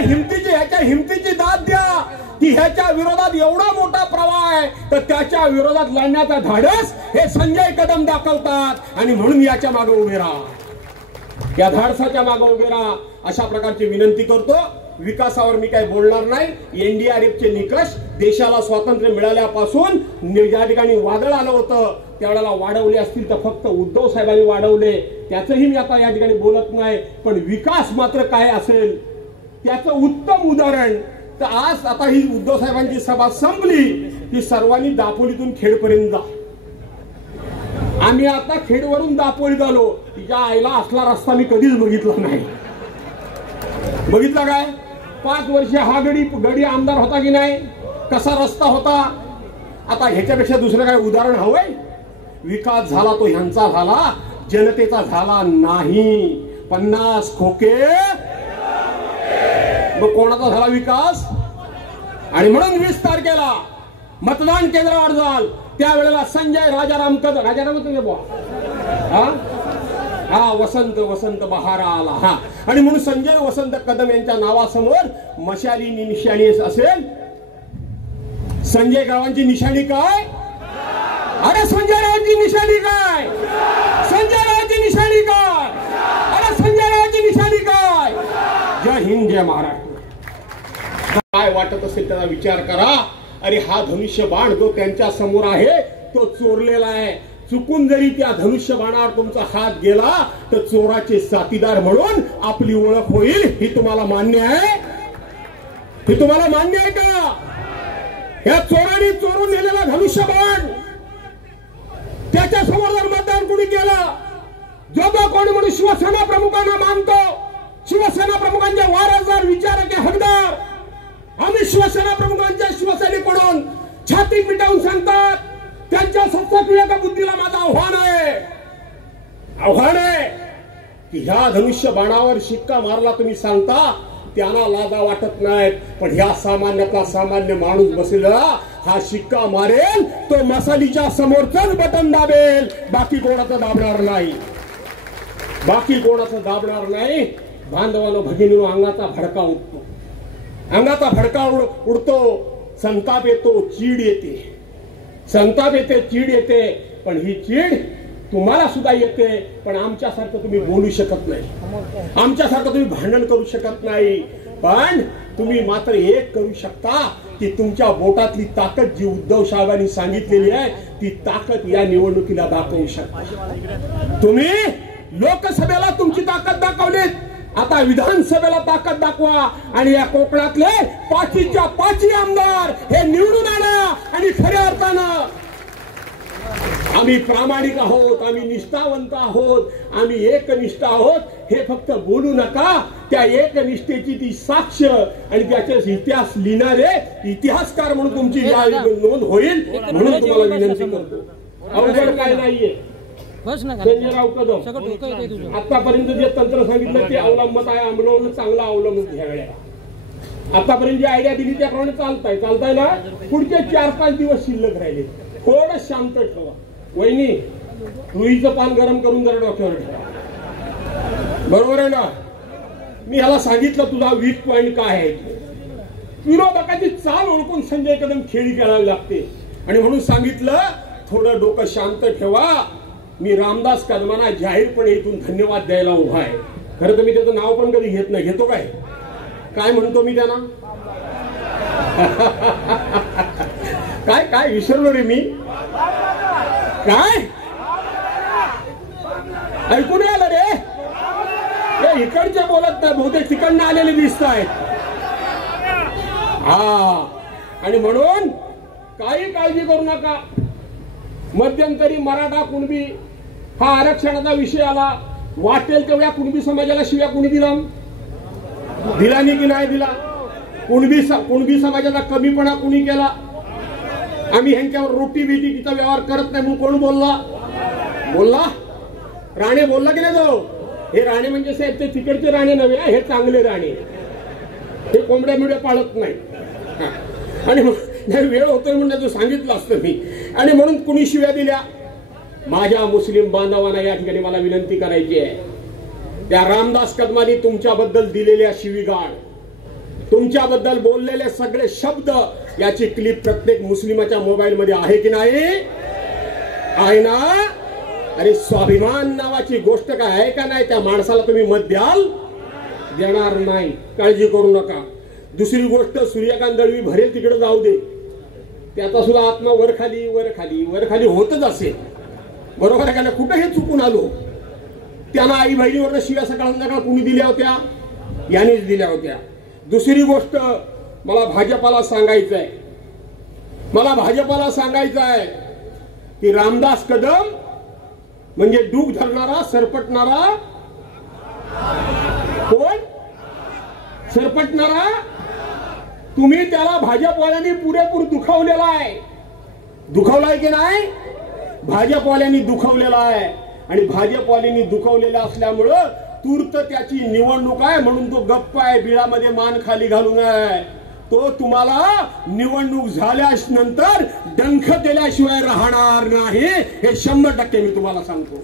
हिमतीची दाद द्या की ह्याच्या विरोधात एवढा मोठा प्रवाह आहे तर त्याच्या विरोधात लढण्याचा धाडस हे संजय कदम दाखवतात. आणि म्हणून याच्या मागे उभे राहा, या धाडसाच्या मागे उभे राहा अशा प्रकारची विनंती करतो. विकासावर मी काही बोलणार नाही. एनडीआरएफचे निकष देशाला स्वातंत्र्य मिळाल्यापासून ज्या ठिकाणी वादळ आलं होतं त्यावेळेला वाढवले असतील तर फक्त उद्धव साहेबांनी वाढवले, त्याचंही मी आता या ठिकाणी बोलत नाही. पण विकास मात्र काय असेल त्याचं उत्तम उदाहरण तर आज आता ही उद्धव साहेबांची सभा संपली की सर्वांनी दापोलीतून खेडपर्यंत जा. आम्ही आता खेडवरून दापोलीत आलो. तिच्या आईला असला रस्ता मी कधीच बघितला नाही. बघितला काय 5 वर्ष हा गडी आमदार होता की नाही, कसा रस्ता होता. आता ह्याच्यापेक्षा दुसरं काय उदाहरण हवंय. विकास झाला तो ह्यांचा झाला, जनतेचा झाला नाही. 50 खोके मग कोणाचा झाला विकास. आणि म्हणून 20 तारखेला मतदान केंद्रावर जाल त्यावेळेला संजय राजाराम कदम वसंत बहार आला. हा आणि म्हणून संजय वसंत कदम यांच्या नावासमोर मशाली निशाणी असेल. संजय गावांची निशाणी काय. अरे संजय रावांची निशाणी काय. संजय रावांची निशाणी काय. अरे संजय रावांची निशाणी काय. जय हिंद जय महाराष्ट्र. काय वाटत असेल त्याचा विचार करा. अरे हा धनुष्य बाण जो त्यांच्या समोर आहे तो चोरलेला आहे. चुकून जरी त्या धनुष्य बाणावर तुमचा हात गेला तर चोराचे साथीदार म्हणून आपली ओळख होईल. ही तुम्हाला मान्य आहे. ही तुम्हाला मान्य आहे का. या चोरांनी चोरून नेलेला धनुष्य बाण त्याच्या समोर जर मतदान कुणी केलं, जो कोणी म्हणून शिवसेना प्रमुखांना मानतो, शिवसेना प्रमुखांचे वारसदार विचारक हकदार, आम्ही शिवसेना प्रमुखांच्या शिवसैनिकडून छाती पिटावून सांगतात त्यांच्या सत्सक विवेक बुद्धीला माझं आव्हान आहे की ह्या धनुष्य बाणावर शिक्का मारला तुम्ही सांगता त्यांना लाजा वाटत नाहीत. पण ह्या सामान्यातला सामान्य माणूस बसलेला हा शिक्का मारेल तो मसालीच्या समोरच बटन दाबेल. बाकी कोणाचं दाबणार नाही. बाकी कोणाचं दाबणार नाही. बांधवानो भगिनीनो अंगाचा भडका उठतो. अंगाचा भडका उडतो. संताप येतो, चीड येते. संताप येते, चीड येते. पण ही चीड तुम्हाला सुद्धा येते. पण आमच्यासारखं तुम्ही बोलू शकत नाही. आमच्यासारखं तुम्ही भांडण करू शकत नाही. पण तुम्ही मात्र एक करू शकता की तुमच्या बोटातली ताकद जी उद्धव साहेबांनी सांगितलेली आहे ती ताकद या निवडणुकीला दाखवू शकता. तुम्ही लोकसभेला तुमची ताकद दाखवलीत, आता विधानसभेला ताकद दाखवा आणि या कोकणातले 5च्या 5 आमदार हे निवडून आणा. आणि खऱ्या अर्थानं आम्ही प्रामाणिक आहोत, आम्ही निष्ठावंत आहोत, आम्ही एकनिष्ठ आहोत हे फक्त बोलू नका. त्या एकनिष्ठेची ती साक्ष आणि त्याचे इतिहास लिहिणारे इतिहासकार म्हणून तुमची नोंद होईल म्हणून तुम्हाला विनंती करतो. अवघड काय नाहीये. संजयराव कदम आतापर्यंत जे तंत्र सांगितलं ते अवलंबत आहे. अवलंबून चांगला अवलंबून घ्यावे. आतापर्यंत जी आयडिया दिली त्याप्रमाणे चालताय ना. पुढचे 4-5 दिवस शिल्लक राहिले. थोडं शांत ठेवा. वहिनी रुईचं पान गरम करून जरा डोक्यावर ठेवा. बरोबर आहे ना. मी ह्याला सांगितलं तुझा वीक पॉइंट काय आहे. विरोधकाची चाल ओळखून संजय कदम खेळी खेळावी लागते आणि म्हणून सांगितलं थोडं डोकं शांत ठेवा. मी रामदास कदमांना जाहीरपणे इथून धन्यवाद द्यायला उभा आहे. खरं तर मी त्याचं नाव पण कधी घेत नाही. घेतो काय म्हणतो मी त्यांना. काय विसरलो रे मी. काय ऐकून आलं रे. इकडचे बोलत नाही, बहुतेक तिकडनं आलेले दिसत आहेत. हा आणि म्हणून काही काळजी करू नका. मध्यंतरी मराठा कुणबी हा आरक्षणाचा विषय आला. वाटेल तेवढ्या कुणबी समाजाला शिव्या कुणी दिला नाही की नाही दिला. कुणबी समाजाचा कमीपणा कुणी केला. आम्ही ह्यांच्यावर रोटी बिटीचा व्यवहार करत नाही म्हणून कोण बोलला. राणे बोलला की नाही. तो हे राणे म्हणजे साहेब ते तिकडचे राणे नव्हे, हे चांगले राणे. हे कोंबड्या मिड्या पाळत नाही. आणि वेळ होतोय म्हणून सांगितलं असतं मी. आणि म्हणून कुणी शिव्या दिल्या. माझ्या मुस्लिम बांधवांना या ठिकाणी मला विनंती करायची आहे. त्या रामदास कदमांनी तुमच्याबद्दल दिलेल्या शिवीगाळ, तुमच्याबद्दल बोललेले सगळे शब्द याची क्लिप प्रत्येक मुस्लिमाच्या मोबाईल मध्ये आहे की नाही. आहे ना. अरे स्वाभिमान नावाची गोष्ट काय आहे का नाही. त्या माणसाला तुम्ही मत द्याल देणार नाही. काळजी करू नका. दुसरी गोष्ट सूर्यकांत दळवी भरेल तिकडे जाऊ दे. त्याचा सुद्धा आत्मा वर खाली होतच असेल. बरोबर आहे का नाही? कुठे हे चुकून आलो? त्यांना आई बहिणीवर शिव्या सकाळ संध्याकाळ कुणी दिल्या होत्या? यानेच दिल्या होत्या. दुसरी गोष्ट मला भाजपाला सांगायचं आहे, मला भाजपाला सांगायचं आहे की रामदास कदम म्हणजे डूक धरणारा सरपटणारा कोण? सरपटणारा. तुम्ही त्याला भाजपवाल्यांनी पुरेपूर दुखावलेला आहे. दुखावलाय की नाही? भाजपवाल्यांनी दुखावलेला आहे. आणि भाजपवाल्यांनी दुखावलेला असल्यामुळं तूर्त त्याची निवडणूक आहे म्हणून तो गप्प आहे, बिळामध्ये मान खाली घालून आहे. तो तुम्हाला निवडणूक झाल्यास नंतर डंख दिल्याशिवाय राहणार नाही, हे 100% मी तुम्हाला सांगतो.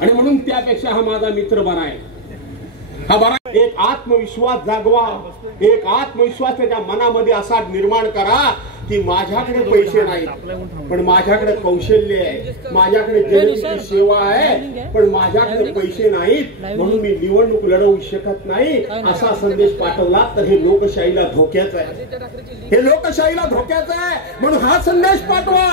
आणि म्हणून त्यापेक्षा हा माझा मित्र बरा आहे, हा बरा. एक आत्मविश्वास जागवा, एक आत्मविश्वास त्याच्या मनामध्ये असा निर्माण करा की माझ्याकडे पैसे नाहीत पण माझ्याकडे कौशल्य आहे, माझ्याकडे जनतेची सेवा आहे पण माझ्याकडे पैसे नाहीत म्हणून मी निवडणूक लढवू शकत नाही, असा संदेश पाठवला तर हे लोकशाहीला धोक्याचं आहे. हे लोकशाहीला धोक्याचं आहे. म्हणून हा संदेश पाठवा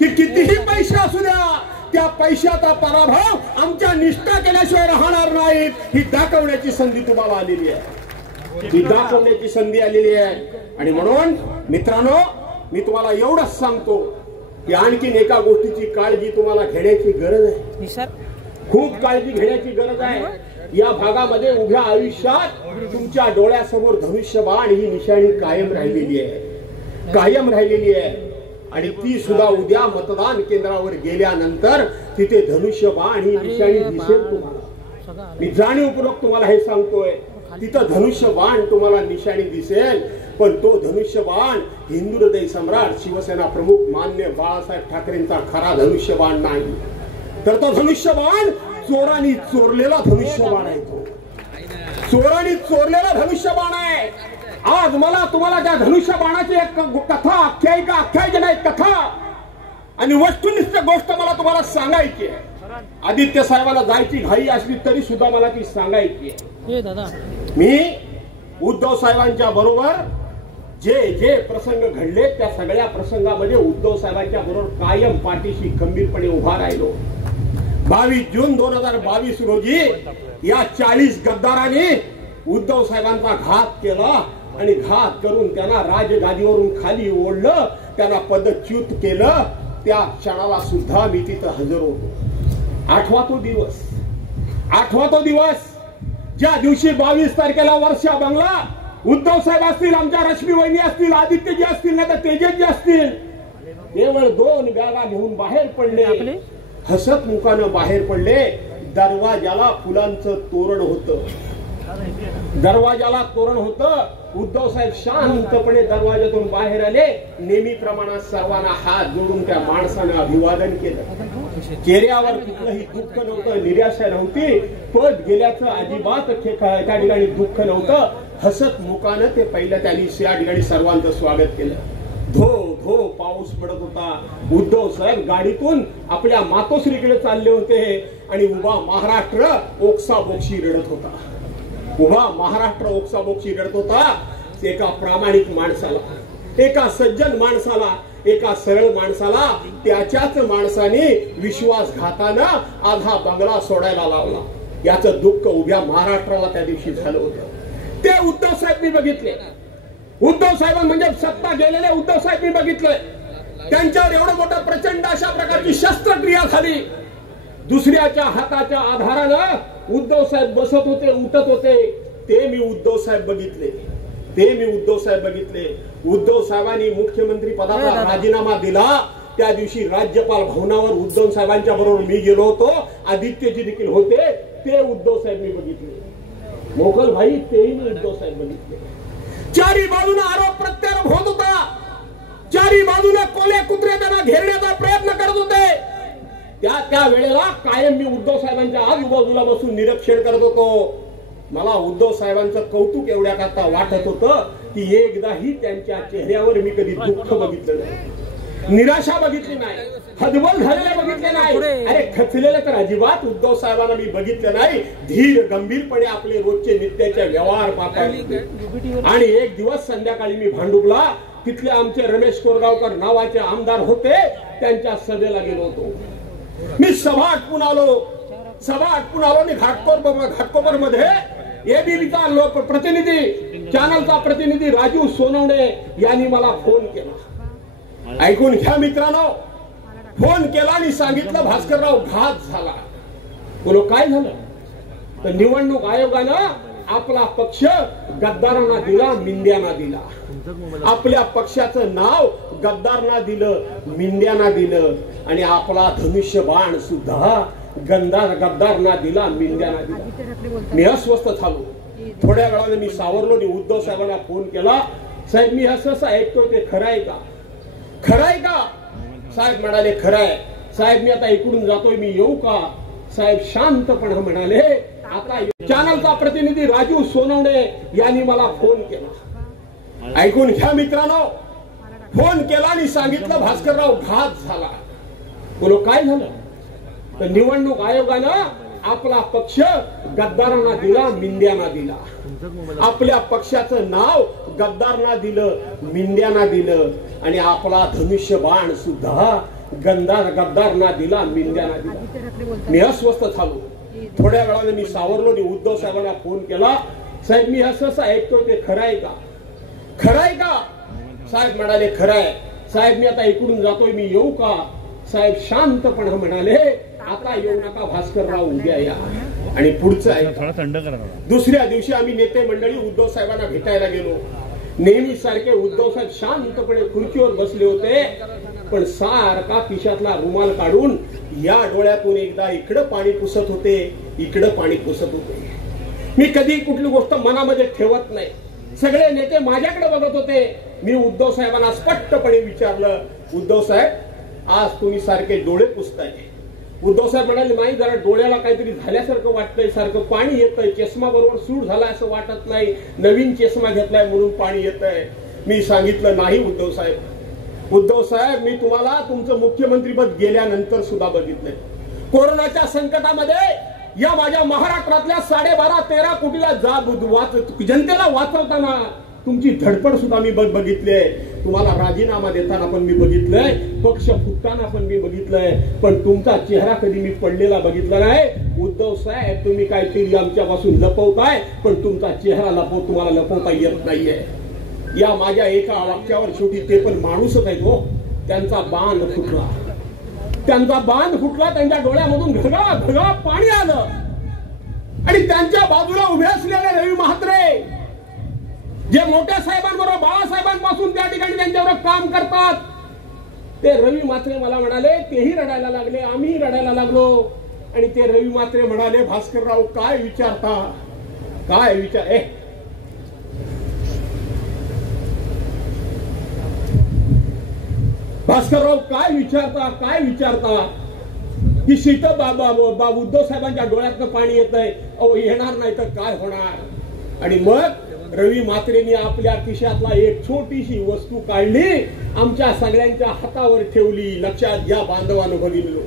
की कितीही पैसे असू द्या, त्या पैशाचा पराभव आमच्या निष्ठा केल्याशिवाय राहणार नाहीत, ही दाखवण्याची संधी तुम्हाला आलेली आहे, ही दाखवण्याची संधी आलेली आहे. आणि म्हणून मित्रांनो, मी तुम्हाला एवढंच सांगतो की आणखीन एका गोष्टीची काळजी तुम्हाला घेण्याची गरज आहे, खूप काळजी घेण्याची गरज आहे. या भागामध्ये उभ्या आयुष्यात तुमच्या डोळ्यासमोर धनुष्यबाण ही निशाणी कायम राहिलेली आहे, कायम राहिलेली आहे. आणि ती सुद्धा उद्या मतदान केंद्रावर गेल्यानंतर तिथे धनुष्यबाण ही निशाणी दिसेल तुम्हाला. मी जाणीवपूर्वक तुम्हाला हे सांगतोय, तिथं धनुष्यबाण तुम्हाला निशाणी दिसेल, पण तो धनुष्यबाण हिंदू हृदय सम्राट शिवसेना प्रमुख मान्य बाळासाहेब ठाकरेंचा खरा धनुष्यबाण नाही, तर तो धनुष्यबाण चोरांनी चोरलेला धनुष्यबाण आहे, तो चोरांनी चोरलेला धनुष्यबाण आहे. आज मला तुम्हाला त्या धनुष्यबाणाची एक कथा, आख्यायिका नाही, कथा आणि वस्तुनिष्ठ गोष्ट मला तुम्हाला सांगायची आहे. आदित्य साहेबांना जायची घाई असली तरी सुद्धा मला ती सांगायची आहे. मी उद्धव साहेबांच्या बरोबर जे जे प्रसंग घडले त्या सगळ्या प्रसंगामध्ये उद्धव साहेबांच्या बरोबर कायम पाठीशी खंबीरपणे उभा राहिलो. 22 जून 2022 रोजी या 40 गद्दारांनी उद्धव साहेबांचा घात केला आणि घात करून त्यांना राजगादीवरून खाली ओढलं, त्यांना पदच्युत केलं. त्या क्षणाला सुद्धा मी तिथं हजर होतो. आठवा तो दिवस ज्या दिवशी 22 तारखेला वर्षा बंगला, उद्धव साहेब असतील, आमच्या रश्मी वहिनी असतील, आदित्यजी असतील, नाही तर तेजसजी असतील, केवळ 2 बॅगा घेऊन बाहेर पडले, हसत मुखानं बाहेर पडले. दरवाजाला फुलांचं तोरण होतं, दरवाजाला तोरण होतं. उद्धव साहेब शांतपणे दरवाजातून बाहेर आले. नेहमीप्रमाणे सर्वांना हात जोडून त्या माणसानं अभिवादन केलं. चेहऱ्यावर कुठलंही दुःख नव्हतं, निराशा नव्हती, पद गेल्याचं अजिबात त्या ठिकाणी दुःख नव्हतं. हसत मुखानं ते पहिल्या त्यांनी त्या ठिकाणी सर्वांचं स्वागत केलं. धो धो पाऊस पडत होता. उद्धव साहेब गाडीतून आपल्या मातोश्रीकडे चालले होते आणि उभा महाराष्ट्र ओक्साबोक्शी रडत होता. उभा महाराष्ट्र ओक्साबोक्शी रडत होता. एका प्रामाणिक माणसाला, एका सज्जन माणसाला, एका सरळ माणसाला त्याच्याच माणसाने विश्वासघातानं आज हा बंगला सोडायला लावला. याचं दुःख उभ्या महाराष्ट्राला त्या दिवशी झालं होतं. ते उद्धव साहेब मी बघितले. उद्धव साहेब म्हणजे सत्ता गेलेले उद्धव साहेब मी बघितले. त्यांच्यावर एवढं मोठं प्रचंड अशा प्रकारची शस्त्रक्रिया झाली. दुसऱ्याच्या हाताच्या आधारानं उद्धव साहेब बसत होते, उठत होते. ते मी उद्धव साहेब बघितले. उद्धव साहेबांनी मुख्यमंत्री पदाचा राजीनामा दिला. त्या दिवशी राज्यपाल भवनावर उद्धव साहेबांच्या बरोबर मी गेलो होतो. आदित्यजी देखील होते. ते उद्धव साहेब मी बघितले. मोगल भाई तेही मी उद्धव साहेब बघितले. चारी बाजूने आरोप प्रत्यारोप होत होता. चारी बाजूने कोले कुत्रे त्यांना घेरण्याचा प्रयत्न करत होते. त्या वेळेला कायम मी उद्धव साहेबांच्या आजूबाजूला बसून निरीक्षण करत होतो. मला उद्धव साहेबांचं कौतुक एवढ्या करता वाटत होतं की एकदाही त्यांच्या चेहऱ्यावर मी कधी दुःख बघितलं नाही, निराशा बघितली नाही, हतबल झालेले बघितले नाही. अरे खचलेले तर अजिबात उद्धव साहेबांना मी बघितलं नाही. धीर गंभीरपणे आपले रोजचे नित्याचे व्यवहार पाहतात. आणि एक दिवस संध्याकाळी मी भांडुपला, तिथले आमचे रमेश कोरगावकर नावाचे आमदार होते, त्यांच्या सभेला गेलो होतो. मी सभा आटपून आलो आणि घाटकोपर मध्ये एबीपीचा प्रतिनिधी चॅनलचा प्रतिनिधी राजू सोनवणे यांनी मला फोन केला. ऐकून घ्या मित्रांनो, फोन केला आणि सांगितलं भास्करराव घात झाला. बोलो काय झालं? तर निवडणूक आयोगानं आपला पक्ष गद्दारांना दिला, मिंद्यांना दिला. आपल्या पक्षाचं नाव गद्दारांना दिलं, मिंद्यांना दिलं आणि आपला धनुष्यबाण सुद्धा गद्दारांना दिला, मिंद्यांना दिला. मी अस्वस्थ झालो. थोड्या वेळाने मी सावरलो आणि उद्धव साहेबांना फोन केला. साहेब मी असं ऐकतोय, ते खरं आहे का? खरं आहे का? साहेब म्हणाले खरं आहे. साहेब मी आता इकडून जातोय, मी येऊ का? साहेब शांतपणे म्हणाले आता. चॅनलचा प्रतिनिधी राजू सोनवणे यांनी मला फोन केला. ऐकून घ्या मित्रांनो, फोन केला आणि सांगितलं भास्करराव घात झाला. बोलो काय झालं? तर निवडणूक आयोगानं आपला पक्ष गद्दारांना दिला, मिंद्यांना दिला. आपल्या पक्षाचं नाव गद्दारांना दिलं, मिंद्यांना दिलं आणि आपला धनुष्यबाण सुद्धा गद्दारांना दिला, मिंद्यांना दिला. मी अस्वस्थ झालो. थोड्या वेळाने मी सावरलो आणि उद्धव साहेबांना फोन केला. साहेब मी असं ऐकतोय, ते खरं आहे का? खरं आहे का? साहेब म्हणाले खरं आहे. साहेब मी आता इकडून जातोय, मी येऊ का? साहेब शांतपणे म्हणाले आता येऊ नका भास्करराव, उद्या या. आणि पुढचं आहे. दुसऱ्या दिवशी आम्ही नेते मंडळी उद्धव साहेबांना भेटायला गेलो. नेहमी सारखे उद्धव साहेब शांतपणे खुर्चीवर बसले होते, पण सारखा खिशातला रुमाल काढून या डोळ्यातून एकदा इकडं पाणी पुसत होते, इकडं पाणी पुसत होते. मी कधी कुठली गोष्ट मनामध्ये ठेवत नाही. सगळे नेते माझ्याकडे बघत होते. मी उद्धव साहेबांना स्पष्टपणे विचारलं, उद्धव साहेब आज तुम्ही सारखे डोळे पुसताय. उद्धव साहेब म्हणाले नाही, जरा डोळ्याला काहीतरी झाल्यासारखं वाटतंय, सारखं पाणी येतंय, चष्मा बरोबर सूट झाला असं वाटत नाही, नवीन चष्मा घेतलाय म्हणून पाणी येतंय. मी सांगितलं नाही उद्धव साहेब मी तुम्हाला तुमचं मुख्यमंत्रीपद गेल्यानंतर सुद्धा बघितलंय. कोरोनाच्या संकटामध्ये या माझ्या महाराष्ट्रातल्या 12.5-13 कोटीला जनतेला वाचवताना तुमची धडपड सुद्धा मी बघितली आहे. तुम्हाला राजीनामा देताना पण मी बघितलंय, पक्ष फुटताना पण मी बघितलंय, पण तुमचा चेहरा कधी मी पडलेला बघितला नाही. उद्धव साहेब तुम्ही काहीतरी आमच्यापासून लपवताय, पण तुमचा चेहरा तुम्हाला लपवता येत नाहीये. या माझ्या एका वाक्यावर शेवटी ते पण माणूसच आहेत हो, त्यांचा बांध फुटला. त्यांच्या डोळ्यामधून घगा पाणी आलं आणि त्यांच्या बाजूला उभे असलेले रवी म्हात्रे, जे मोठ्या साहेबांबरोबर बाळासाहेबांपासून त्या ठिकाणी त्यांच्यावर काम करतात, ते रवी म्हात्रे मला म्हणाले, तेही रडायला लागले, आम्ही रडायला लागलो. आणि ते रवी म्हात्रे म्हणाले भास्करराव काय विचारता, काय विचार भास्करराव काय विचारता की शीत उद्धव साहेबांच्या डोळ्यातनं पाणी येत आहे, अहो येणार नाही तर काय होणार. आणि मग रवी म्हात्रेंनी आपल्या खिशातला एक छोटीशी वस्तू काढली, आमच्या सगळ्यांच्या हातावर ठेवली. लक्षात घ्या बांधवानो भगिनीनो,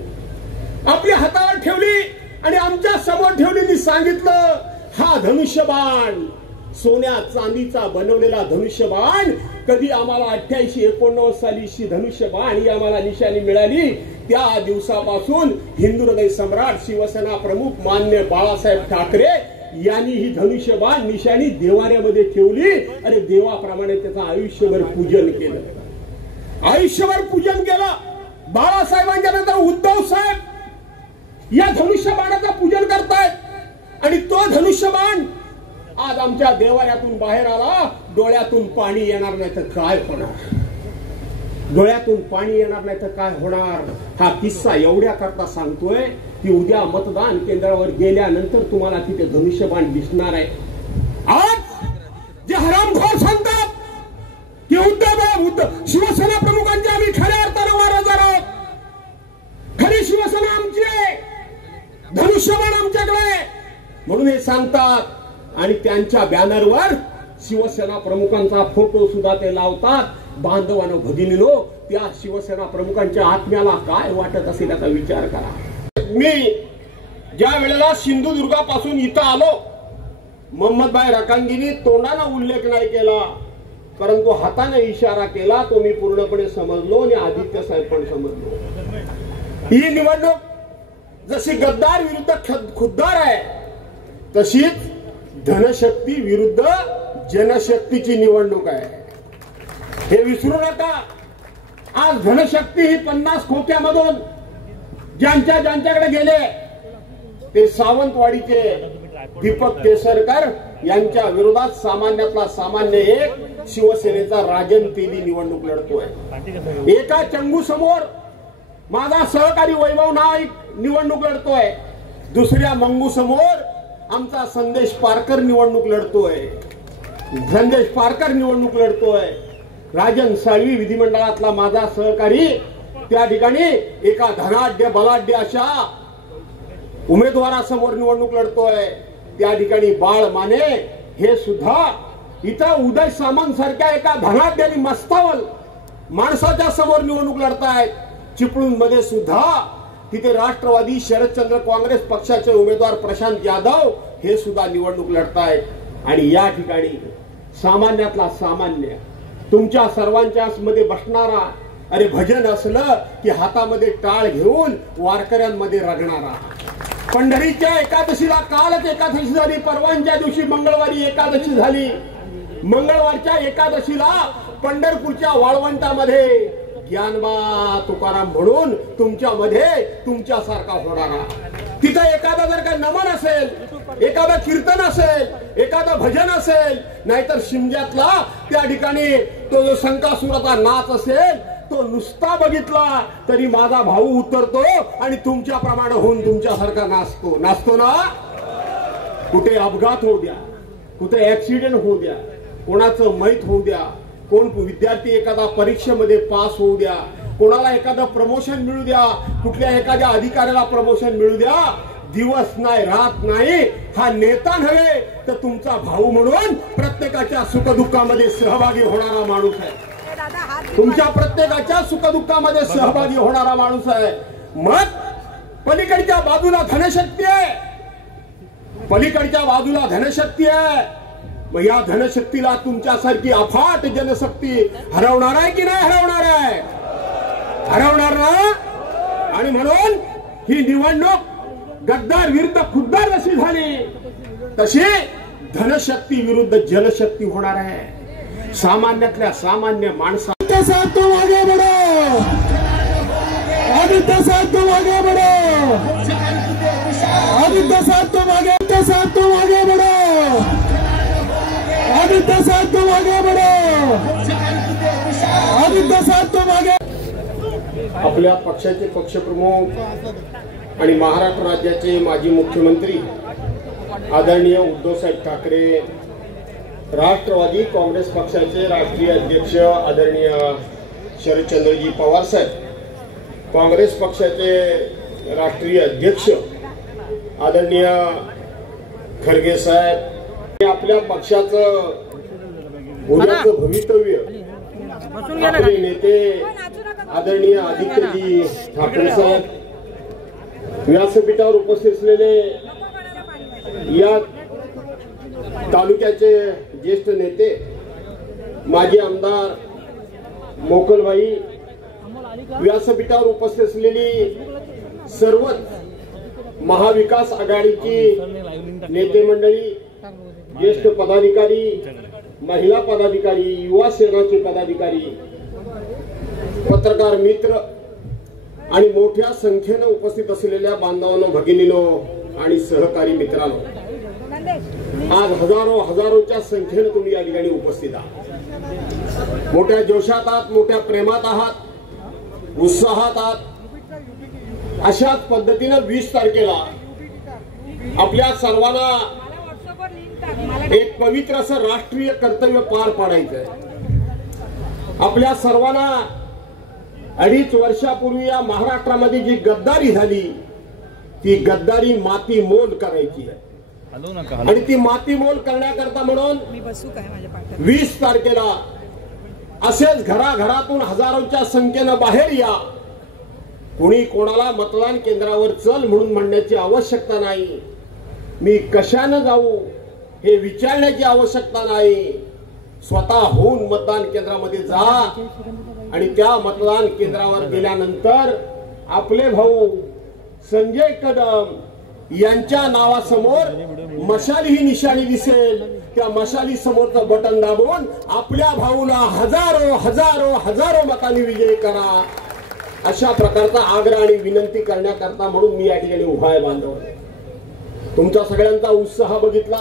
आपल्या हातावर ठेवली आणि आमच्या समोर ठेवली. सांगितलं हा धनुष्यबाण, सोन्या चांदीचा बनवलेला धनुष्यबाण, कधी आम्हाला 88-89 साली धनुष्यबाण ही आम्हाला निशाणी मिळाली, त्या दिवसापासून हिंदू हृदय सम्राट शिवसेना प्रमुख मान्य बाळासाहेब ठाकरे यांनी ही धनुष्यबाण निशाणी देवाऱ्यामध्ये ठेवली आणि देवाप्रमाणे त्याचं आयुष्यभर पूजन केलं. बाळासाहेबांच्या नंतर उद्धव साहेब या धनुष्यबाणाचं पूजन करतायत आणि तो धनुष्यबाण आज आमच्या देवाऱ्यातून बाहेर आला. डोळ्यातून पाणी येणार नाही तर काय होणार, डोळ्यातून पाणी येणार नाही तर काय होणार. हा किस्सा एवढ्या करता सांगतोय की उद्या मतदान केंद्रावर गेल्यानंतर तुम्हाला तिथे धनुष्यबाण दिसणार आहे. आज जे हरामखोर सांगतात की उद्धव शिवसेना प्रमुखांचे आम्ही खऱ्या अर्थानं वारसदार आहोत, खरी शिवसेना आमची आहे, धनुष्यबाण आमच्याकडे म्हणून हे सांगतात. आणि त्यांच्या बॅनरवर शिवसेना प्रमुखांचा फोटो सुद्धा ते लावतात. बांधवानो भगिनीनो, त्या शिवसेना प्रमुखांच्या आत्म्याला काय वाटत असेल याचा विचार करा. मी ज्या वेळेला सिंधुदुर्गापासून इथं आलो, मोहम्मदभाई रकांगीनी तोंडाने उल्लेख नाही केला, परंतु हाताने इशारा केला, तो मी पूर्णपणे समजलो आणि आदित्य साहेब पण समजलो. ही निवडणूक जशी गद्दार विरुद्ध खुद्दार आहे तशीच धनशक्ती विरुद्ध जनशक्तीची निवडणूक आहे, हे विसरू नका। आज धनशक्ती ही 50 खोक्यामधून ज्यांच्याकडे गेले ते सावंतवाडीचे दीपक केसरकर यांच्या विरोधात सामान्यातला सामान्य एक शिवसेनेचा राजन तेली निवडणूक लढतोय। एका चंगू समोर माझा सहकारी वैभव नाईक निवडणूक लढतोय, दुसऱ्या मंगू समोर आमचा संदेश पारकर निवडणूक लढतोय, राजन साळवी विधिमंडळातला माझा सहकारी त्या ठिकाणी एका धनाढ्य बलाढ्य अशा उमेदवारासमोर निवडणूक लढतोय। त्या ठिकाणी बाळ माने हे सुद्धा इथं उदय सामंत सारख्या एका धनाढ्य आणि मस्तावल माणसाच्या समोर निवडणूक लढतायत। चिपळूण मध्ये सुद्धा तिथे राष्ट्रवादी शरदचंद्र काँग्रेस पक्षाचे उमेदवार प्रशांत यादव हे सुद्धा निवडणूक लढतायत। आणि या ठिकाणी सामान्यातला सामान्य तुमच्या सर्वांच्या मध्ये बसणारा, अरे भजन असलं की हातामध्ये टाळ घेऊन वारकऱ्यांमध्ये रगणारा, पंढरीच्या एकादशीला कालच एकादशी झाली, परवांच्या दिवशी मंगळवारी एकादशी झाली, मंगळवारच्या एकादशीला पंढरपूरच्या वाळवंटामध्ये ज्ञानबा तुकाराम म्हणून तुमच्यामध्ये तुमच्यासारखा होणारा, तिथं एखादा जर का नमन असेल, एखादा कीर्तन असेल, एखादा भजन असेल, नाहीतर शिमग्यातला त्या ठिकाणी तो जो संकासुराचा नाच असेल तो नुसता बघितला तरी माझा भाऊ उतरतो आणि तुमच्याप्रमाणे होऊन तुमच्यासारखा नाचतो ना। कुठे अपघात होऊ द्या, कुठे ऍक्सिडेंट होऊ द्या, कोणाचं मैत होऊ द्या, कोण विद्यार्थी एखादा परीक्षेमध्ये पास होऊ द्या, कोणाला एखादं प्रमोशन मिळू द्या, कुठल्या एखाद्या अधिकाऱ्याला प्रमोशन मिळू द्या, दिवस नाही रात नाही हा नेता नव्हे तर तुमचा भाऊ म्हणून प्रत्येकाच्या सुखदुःखामध्ये सहभागी होणारा माणूस आहे, तुमच्या प्रत्येकाच्या सुखदुःखामध्ये सहभागी होणारा माणूस आहे। मग पलीकडच्या बाजूला धनशक्ती आहे, पलीकडच्या बाजूला धनशक्ती आहे, मग या धनशक्तीला तुमच्यासारखी अफाट जनशक्ती हरवणार आहे की नाही हरवणार आहे? हरवणार ना। आणि म्हणून ही निवडणूक गद्दार विरुद्ध खुद्दार जशी झाली तशी धनशक्ती विरुद्ध जनशक्ती होणार आहे। सामान्यातल्या सामान्य माणसाच्या साथ तुम आगे बढ़ो, आदित्य साथ तुम आगे बढ़ो, आदित्य साथ तुम आगे बढ़ो, आदित्य साथ तुम आगे बढ़ो, आदित्य साथ तुम आगे। आपल्या पक्षाचे पक्षप्रमुख आणि महाराष्ट्र राज्याचे माजी मुख्यमंत्री आदरणीय उद्धवसाहेब ठाकरे, राष्ट्रवादी काँग्रेस पक्षाचे राष्ट्रीय अध्यक्ष आदरणीय शरदचंद्रजी पवार साहेब, काँग्रेस पक्षाचे राष्ट्रीय अध्यक्ष आदरणीय खरगे साहेब, आपल्या पक्षाचं उद्याचं भवितव्य आपले नेते आदरणीय आदित्यजी ठाकरे साहेब, व्यासपीठावर उपस्थित असलेले या तालुक्याचे ज्येष्ठ नेते माजी आमदार मोकलबाई, व्यासपीठावर उपस्थित असलेली सर्वच महाविकास आघाडीची नेते मंडळी, ज्येष्ठ पदाधिकारी, महिला पदाधिकारी, युवा सेनाचे पदाधिकारी, पत्रकार मित्र आणि मोठ्या संख्येने उपस्थित असलेल्या बांधवांनो, भगिनीनो आणि सहकारी मित्रांनो, आज हजारोच्या संख्येने तुम्ही या ठिकाणी उपस्थित आहात। मोठ्या जोशात आहात, मोठ्या प्रेमात आहात, उत्साहात आहात। अशाच पद्धतीने 20 तारखेला आपल्या सर्वांना एक पवित्र असं राष्ट्रीय कर्तव्य पार पाडायचं आहे। आपल्या सर्वांना 2.5 वर्षापूर्वी या महाराष्ट्रामध्ये जी गद्दारी झाली ती गद्दारी माती मोल करायची आहे आणि ती माती मोल करण्याकरता म्हणून 20 तारखेला असेच घराघरातून हजारोच्या संख्येने बाहेर या। कोणी कोणाला मतदान केंद्रावर चल म्हणून म्हणण्याची आवश्यकता नाही, मी कशाने जाऊ हे विचारण्याची आवश्यकता नाही। स्वतः होऊन मतदान केंद्रामध्ये जा आणि त्या मतदान केंद्रावर गेल्यानंतर आपले भाऊ संजय कदम यांच्या नावासमोर मशाल ही निशाणी दिसेल, त्या मशाली समोरचं बटन दाबून आपल्या भाऊला हजारो हजारो हजारो मतांनी विजयी करा, अशा प्रकारचा आग्रह आणि विनंती करण्याकरता म्हणून मी या ठिकाणी उभा आहे बांधव. तुमचा सगळ्यांचा उत्साह बघितला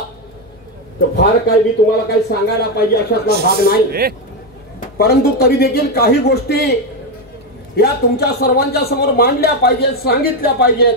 तर फार काय मी तुम्हाला काही सांगायला पाहिजे अशातला भाग नाही, परंतु तरी देखील काही गोष्टी या तुमच्या सर्वांच्या समोर मांडल्या पाहिजेत, सांगितल्या पाहिजेत.